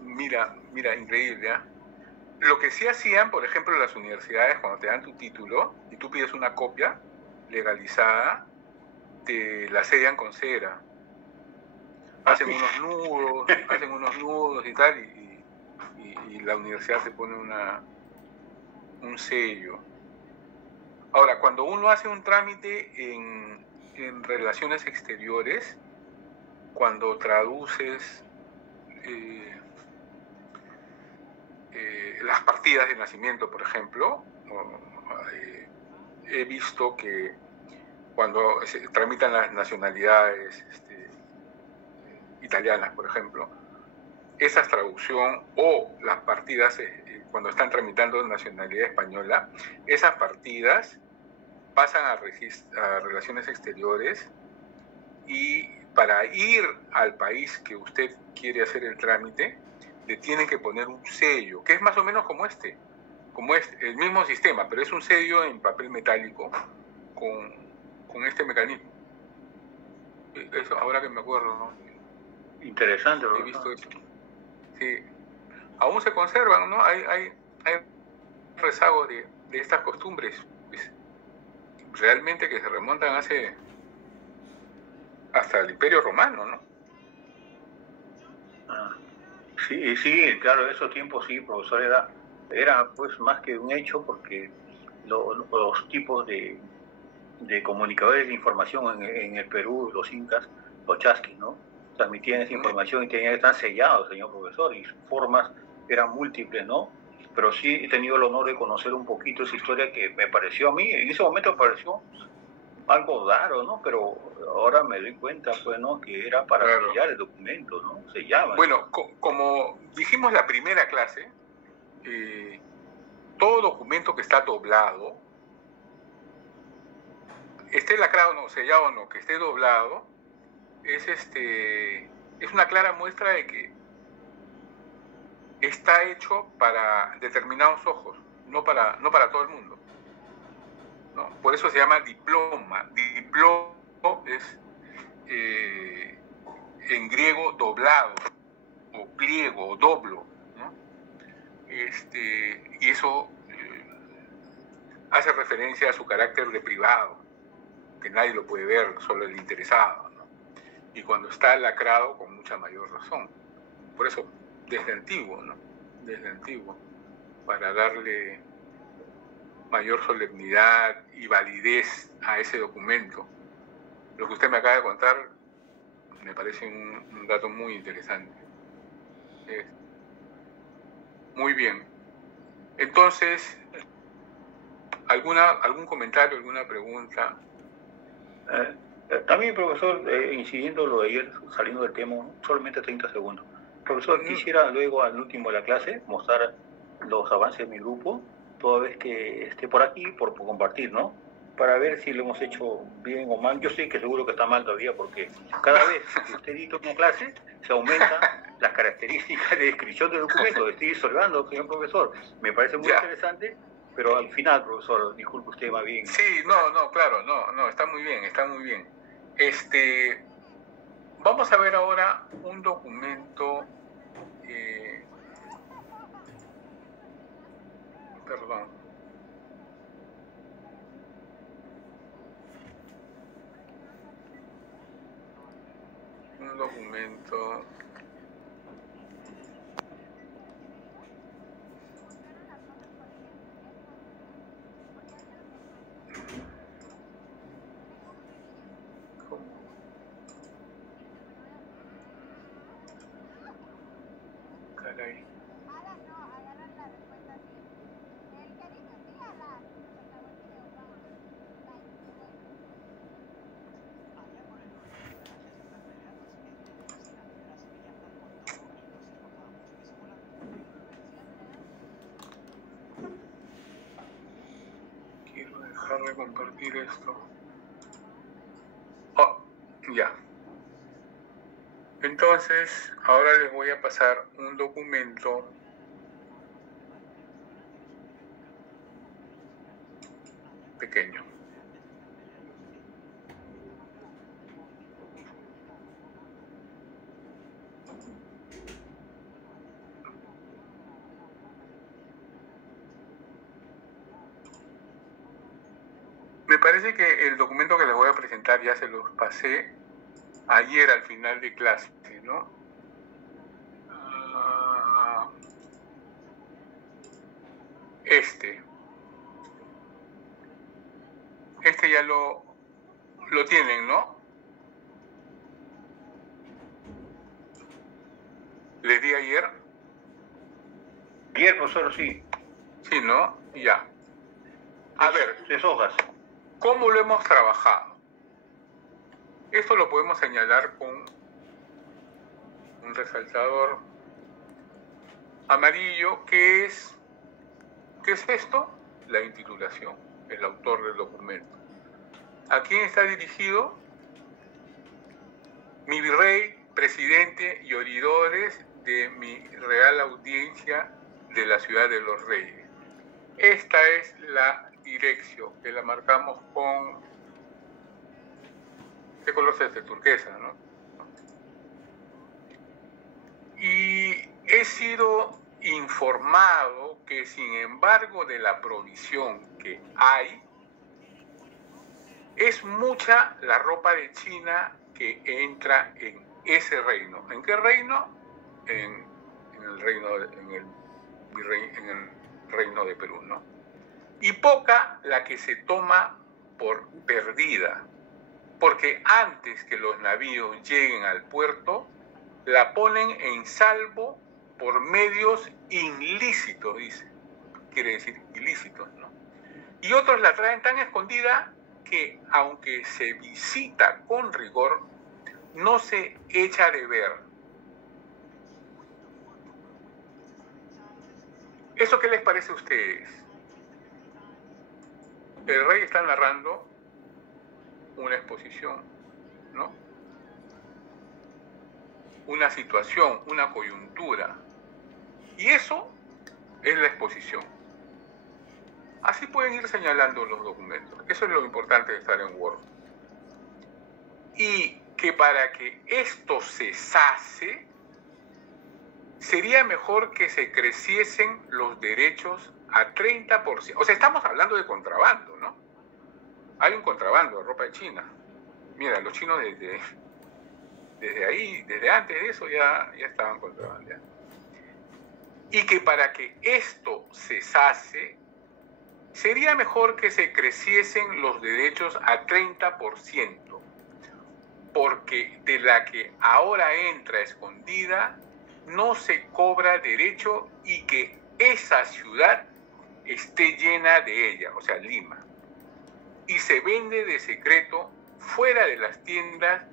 Mira, increíble, ¿eh? Lo que sí hacían, por ejemplo, las universidades, cuando te dan tu título y tú pides una copia legalizada, te la sellan con cera. Hacen unos nudos y tal, y la universidad te pone un sello. Ahora, cuando uno hace un trámite en relaciones exteriores, cuando traduces las partidas de nacimiento, por ejemplo, he visto que cuando se tramitan las nacionalidades italianas, por ejemplo, esa traducción o las partidas, cuando están tramitando nacionalidad española, esas partidas pasan a relaciones exteriores, y para ir al país que usted quiere hacer el trámite, le tienen que poner un sello, que es más o menos como el mismo sistema, pero es un sello en papel metálico con este mecanismo. Eso, ahora que me acuerdo, ¿no? Interesante, He visto eso. Sí. Aún se conservan, ¿no? Hay rezago de estas costumbres, pues, realmente que se remontan hasta el Imperio Romano, ¿no? Sí, sí, claro, esos tiempos sí, profesor, era pues más que un hecho, porque los tipos de comunicadores de información en el Perú, los incas, los chasquis, ¿no? Transmitían esa información y tenían que estar sellados, señor profesor, y sus formas eran múltiples, ¿no? Pero sí he tenido el honor de conocer un poquito esa historia que me pareció a mí, en ese momento me pareció algo raro, ¿no? Pero ahora me doy cuenta, pues, ¿no? Que era para sellar el documento, ¿no? Sellaban. Bueno, como dijimos la primera clase, todo documento que está doblado, esté lacrado o no, sellado o no, que esté doblado, es una clara muestra de que está hecho para determinados ojos, no para todo el mundo, ¿no? Por eso se llama diploma. Diploma es en griego doblado, o pliego, o doblo, ¿no? Y eso hace referencia a su carácter de privado, que nadie lo puede ver, solo el interesado, ¿no? Y cuando está lacrado, con mucha mayor razón. Por eso, desde antiguo, ¿no? Desde antiguo, para darle mayor solemnidad y validez a ese documento. Lo que usted me acaba de contar me parece un dato muy interesante. Muy bien. Entonces, ¿algún comentario, alguna pregunta? También, profesor, incidiendo lo de ayer, saliendo del tema, solamente 30 segundos. Profesor, quisiera luego, al último de la clase, mostrar los avances de mi grupo, toda vez que esté por aquí, por compartir, ¿no? Para ver si lo hemos hecho bien o mal. Yo sé que seguro que está mal todavía, porque cada vez que usted edita una clase, se aumentan las características de descripción del documento. Estoy observando, señor profesor. Me parece muy interesante, pero al final, profesor, disculpe usted más bien. Sí, claro, está muy bien, está muy bien. Vamos a ver ahora un documento, perdón. Un documento. Caray. Quiero dejar de compartir esto. Oh, ya. Entonces, ahora les voy a pasar un documento pequeño. Me parece que el documento que les voy a presentar ya se los pasé ayer al final de clase, ¿no? Este ya lo tienen, ¿no? ¿Les di ayer? Ayer, profesor, sí. Sí, ¿no? Ya. A ver, 3 hojas. ¿Cómo lo hemos trabajado? Esto lo podemos señalar con un resaltador amarillo. ¿Qué es esto? La intitulación, el autor del documento. ¿A quién está dirigido? Mi virrey, presidente y oidores de mi Real Audiencia de la Ciudad de los Reyes. Esta es la dirección, que la marcamos con... ¿Qué color es este? Turquesa, ¿no? Y he sido informado que sin embargo de la provisión que hay, es mucha la ropa de China que entra en ese reino. ¿En qué reino? En el reino de Perú, ¿no? Y poca la que se toma por perdida, porque antes que los navíos lleguen al puerto, la ponen en salvo por medios ilícitos, dice. Quiere decir ilícitos, ¿no? Y otros la traen tan escondida que, aunque se visita con rigor, no se echa de ver. ¿Eso qué les parece a ustedes? El rey está narrando una exposición, ¿no? Una situación, una coyuntura. Y eso es la exposición. Así pueden ir señalando los documentos. Eso es lo importante de estar en Word. Y que para que esto cesase, sería mejor que se creciesen los derechos a 30%. O sea, estamos hablando de contrabando, ¿no? Hay un contrabando de ropa de China. Mira, los chinos desde ahí, desde antes de eso ya estaban contrabandeando. Y que para que esto cesase, sería mejor que se creciesen los derechos a 30%, porque de la que ahora entra escondida no se cobra derecho y que esa ciudad esté llena de ella, o sea, Lima, y se vende de secreto fuera de las tiendas,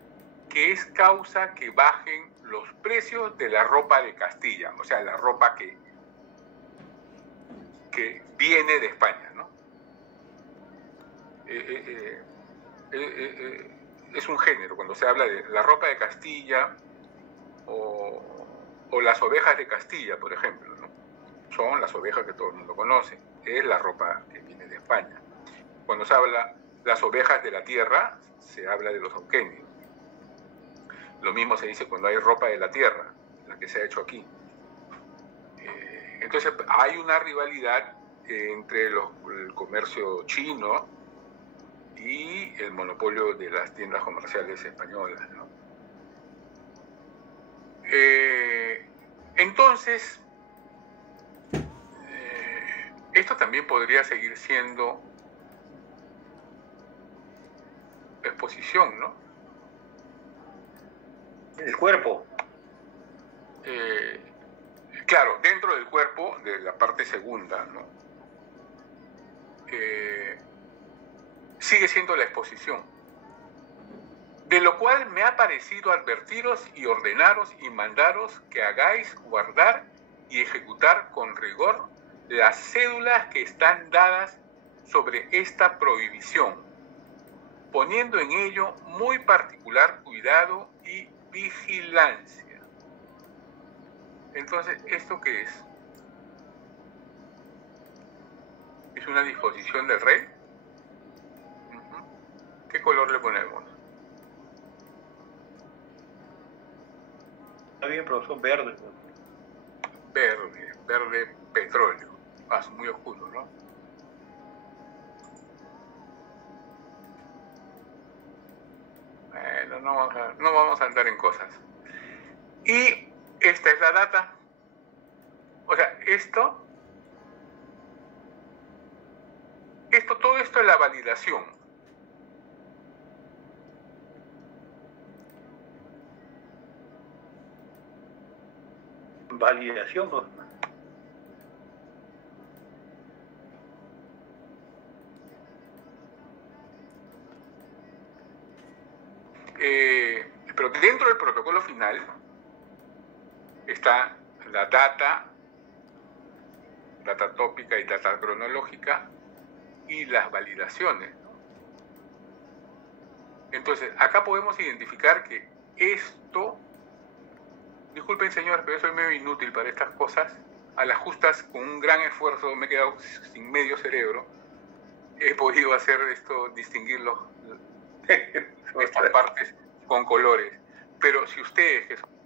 que es causa que bajen los precios de la ropa de Castilla, o sea, la ropa que viene de España, ¿no? Es un género, cuando se habla de la ropa de Castilla o las ovejas de Castilla, por ejemplo, ¿no? Son las ovejas que todo el mundo conoce, es la ropa que viene de España. Cuando se habla las ovejas de la tierra, se habla de los auquenios. Lo mismo se dice cuando hay ropa de la tierra, la que se ha hecho aquí. Entonces hay una rivalidad entre el comercio chino y el monopolio de las tiendas comerciales españolas, ¿no? Entonces, esto también podría seguir siendo exposición, ¿no? El cuerpo. Claro, dentro del cuerpo, de la parte segunda, ¿no? Sigue siendo la exposición. De lo cual me ha parecido advertiros y ordenaros y mandaros que hagáis guardar y ejecutar con rigor las cédulas que están dadas sobre esta prohibición, poniendo en ello muy particular cuidado y vigilancia. Entonces, ¿esto qué es? ¿Es una disposición del rey? ¿Qué color le ponemos? Está bien, profesor, verde. Verde petróleo. Muy oscuro, ¿no? Bueno, no vamos a andar en cosas. Y esta es la data. O sea, todo esto es la validación. Validación, ¿no? Pero dentro del protocolo final está la data tópica y data cronológica y las validaciones, ¿no? Entonces, acá podemos identificar que esto Disculpen, señores, pero yo soy medio inútil para estas cosas. A las justas, con un gran esfuerzo, me he quedado sin medio cerebro. He podido hacer esto, distinguir estas partes con colores. Pero si ustedes, que son...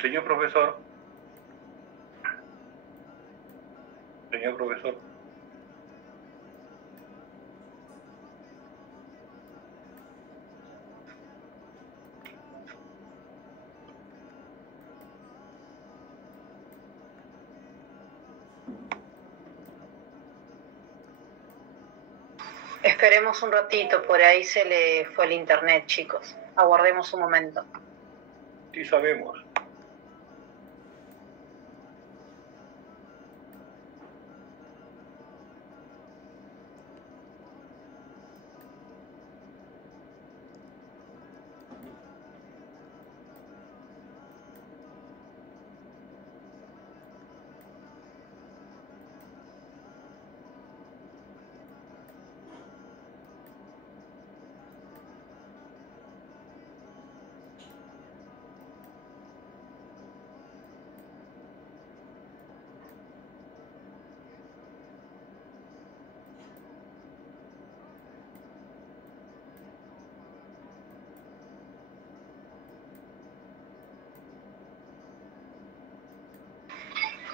Señor profesor. Señor profesor. Esperemos un ratito, por ahí se le fue el internet, chicos. Aguardemos un momento. Sí sabemos.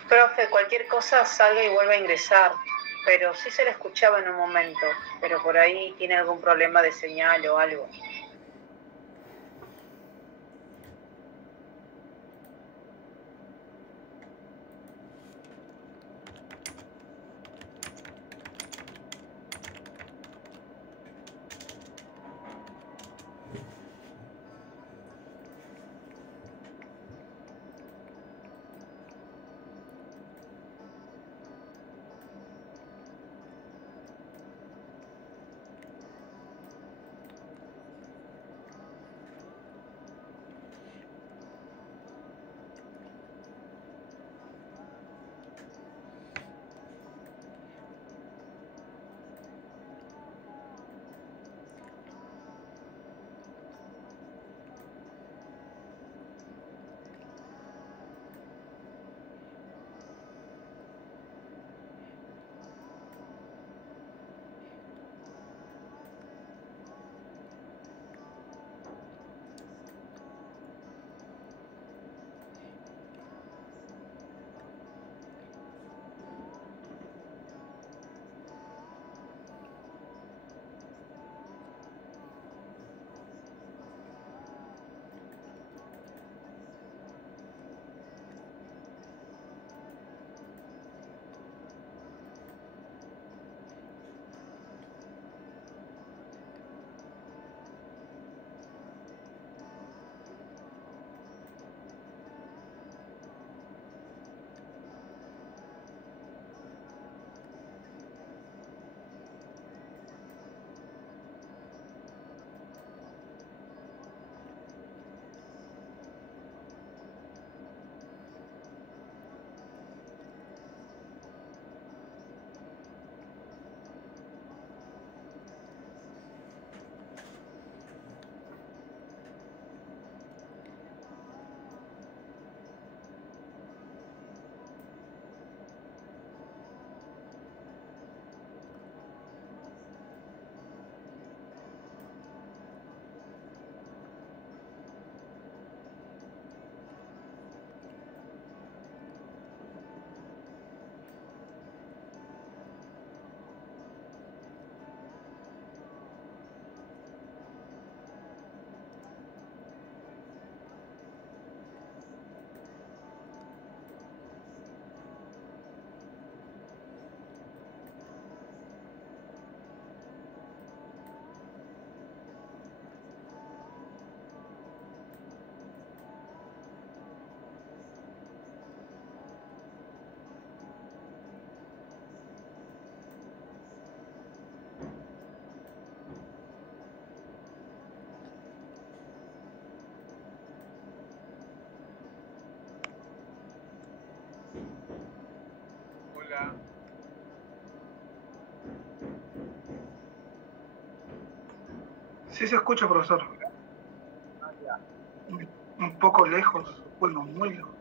Profe, cualquier cosa salga y vuelva a ingresar, pero sí se le escuchaba en un momento, pero por ahí tiene algún problema de señal o algo. Sí se escucha, profesor. Un poco lejos, bueno, muy lejos.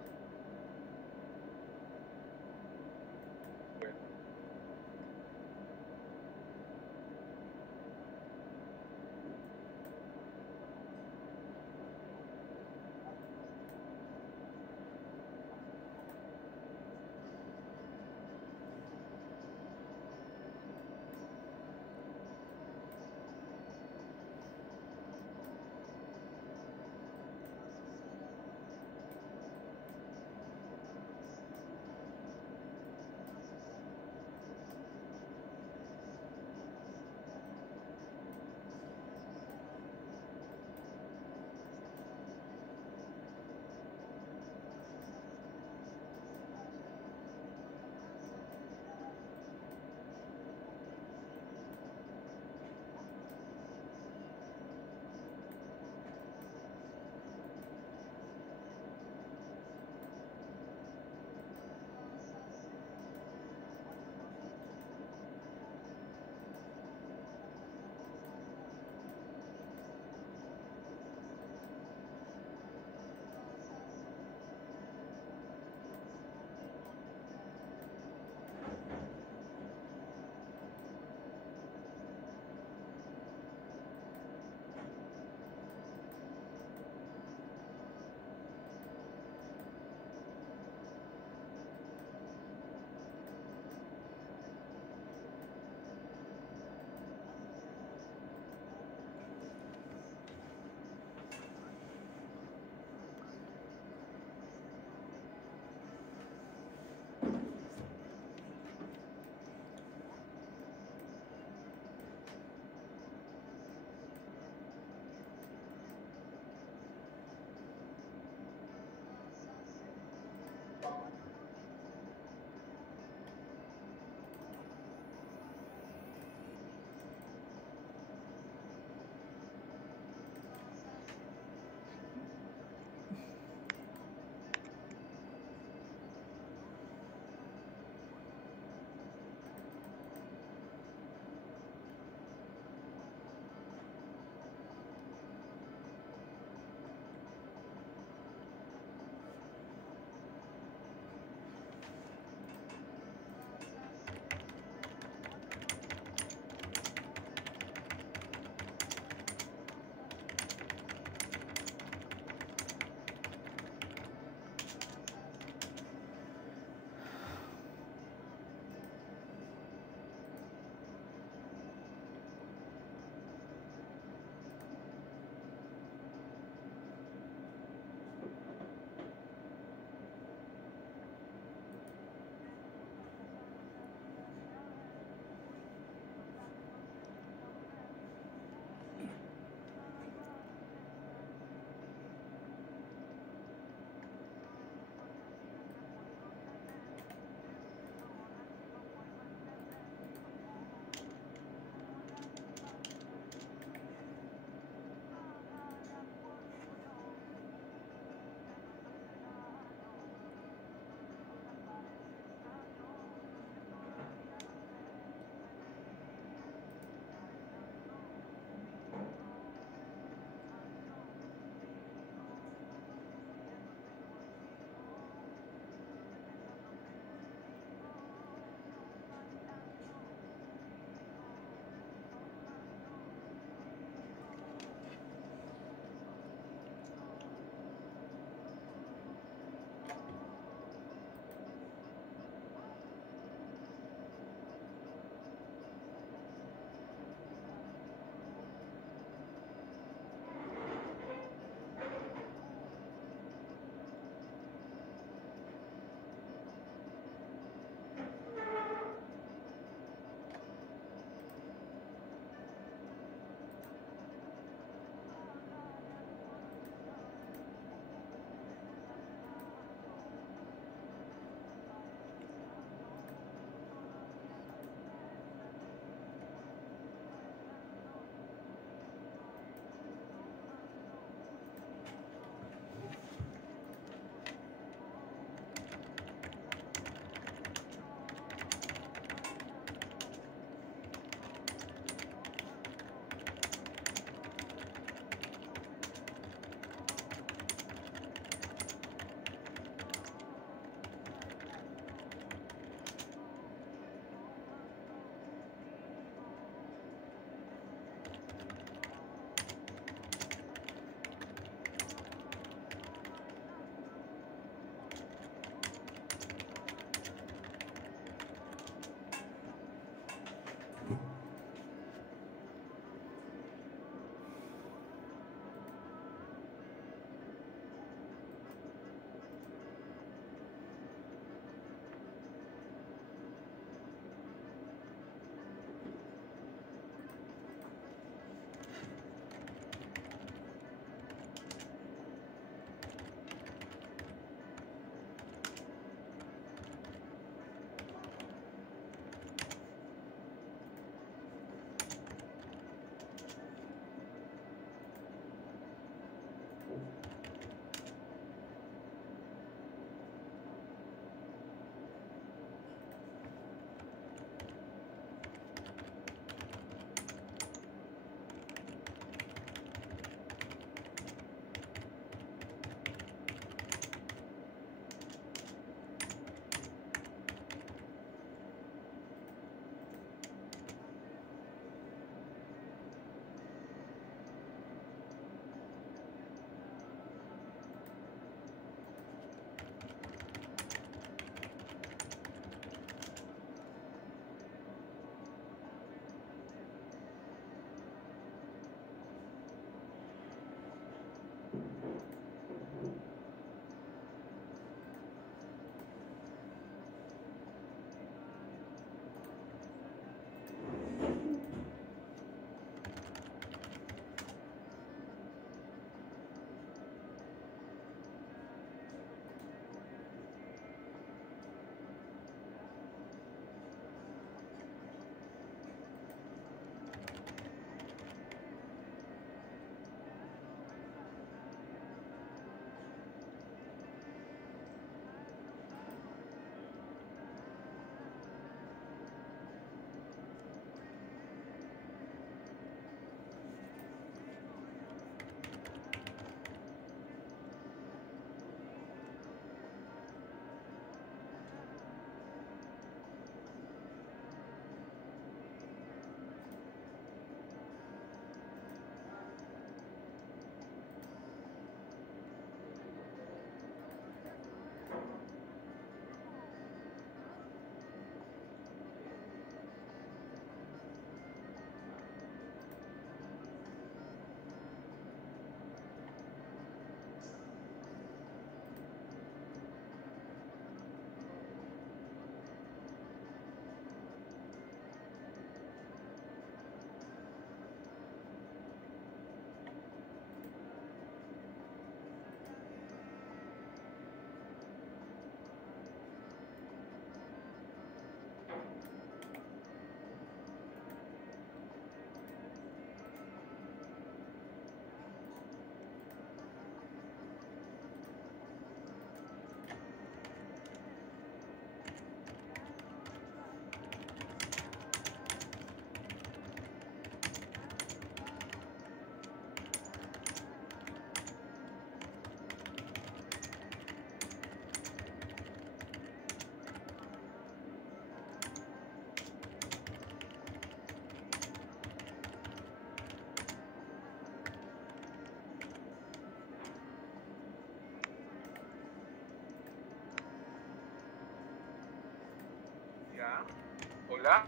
Hola.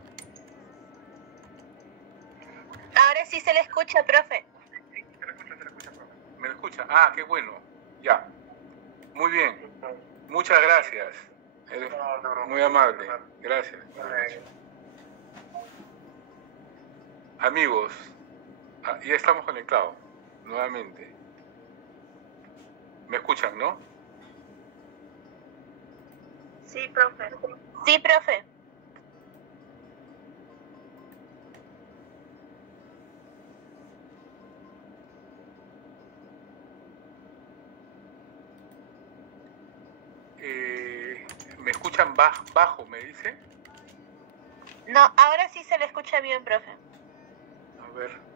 Ahora sí se le escucha, profe. ¿Me escucha? Ah, qué bueno. Ya. Muy bien. Muchas gracias. Eres muy amable. Gracias. Buenas noches. Amigos, ya estamos conectados nuevamente. ¿Me escuchan, no? Sí, profe. Sí, profe. ¿Me escuchan bajo, me dice? No, ahora sí se le escucha bien, profe. A ver.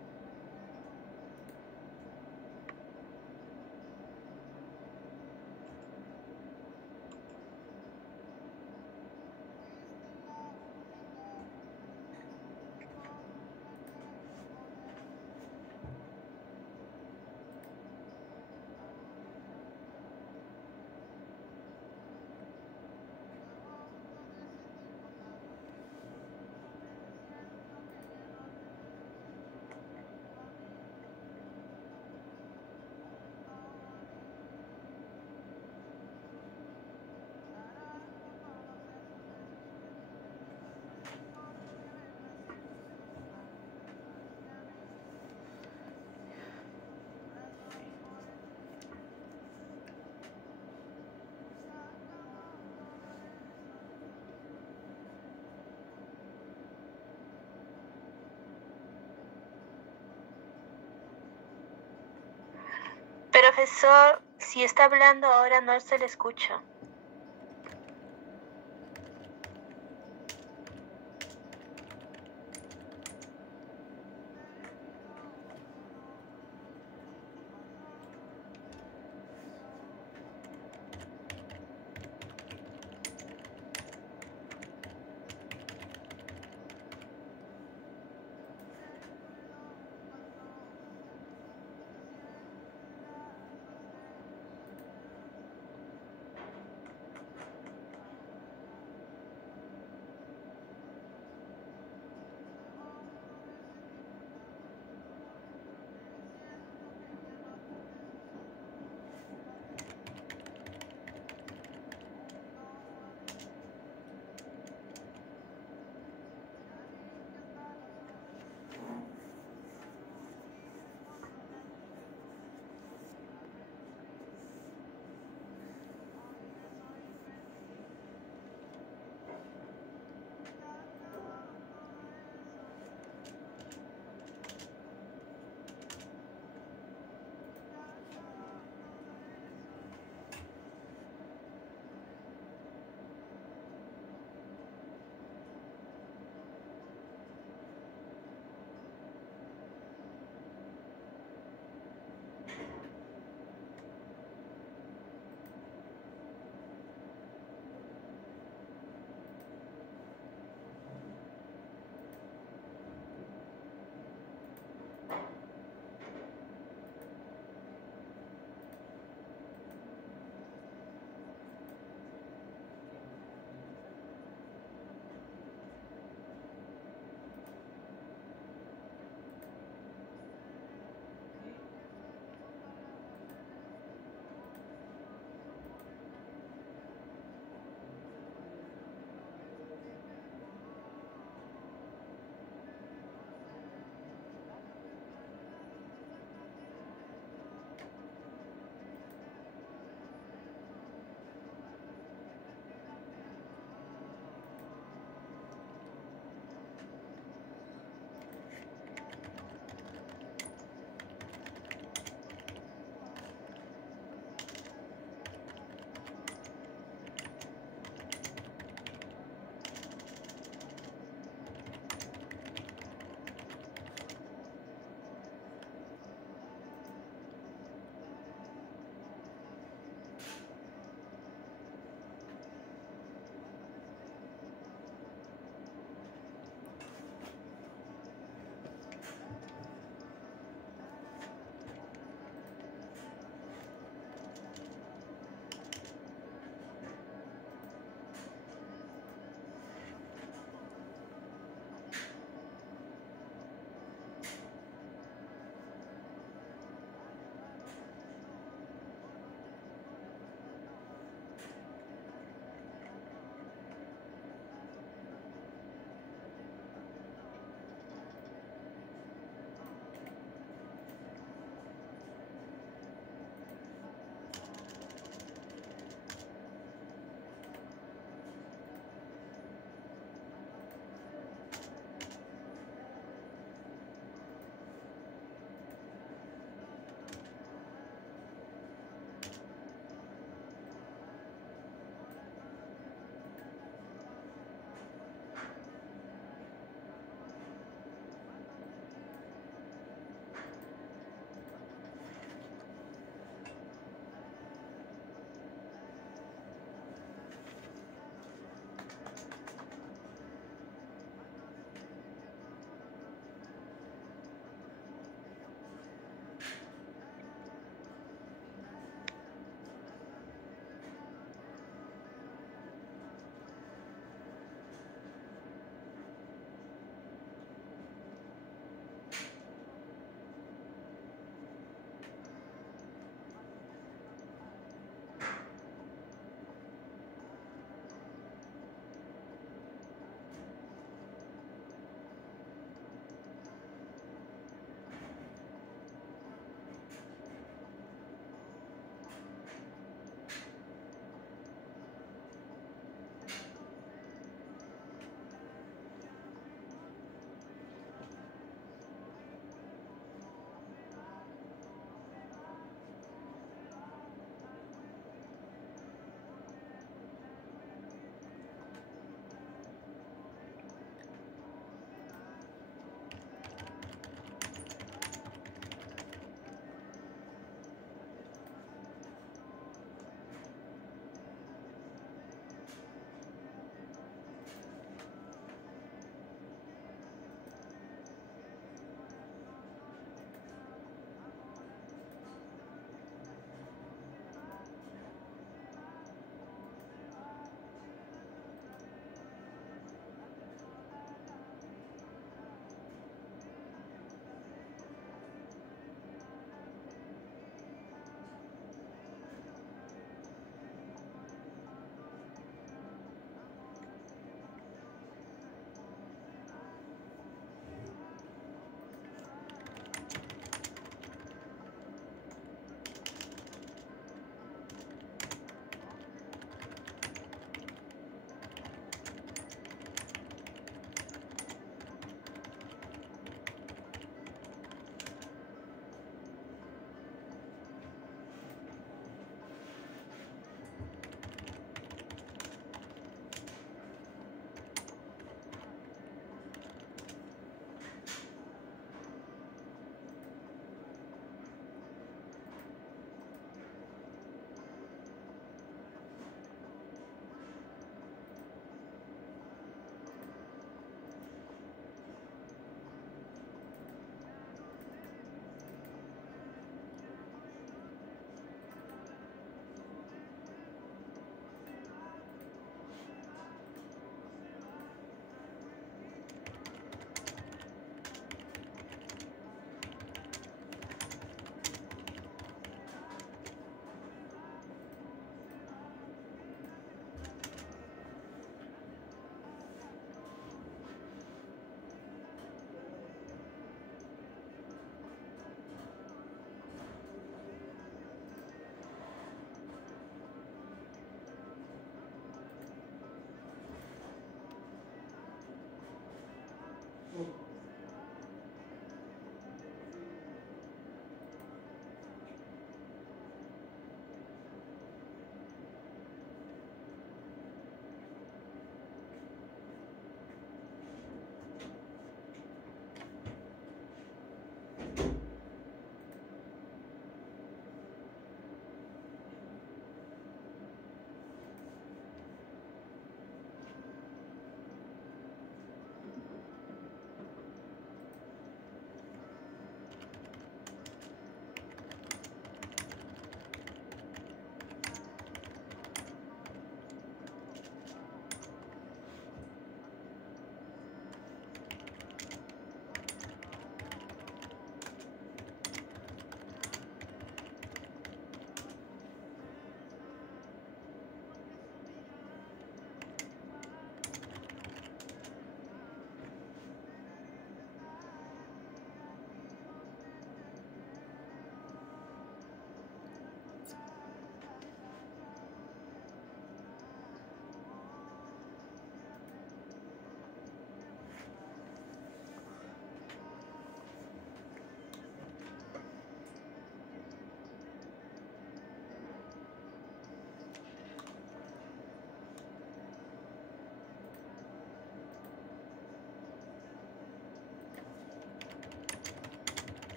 Profesor, si está hablando ahora no se le escucha.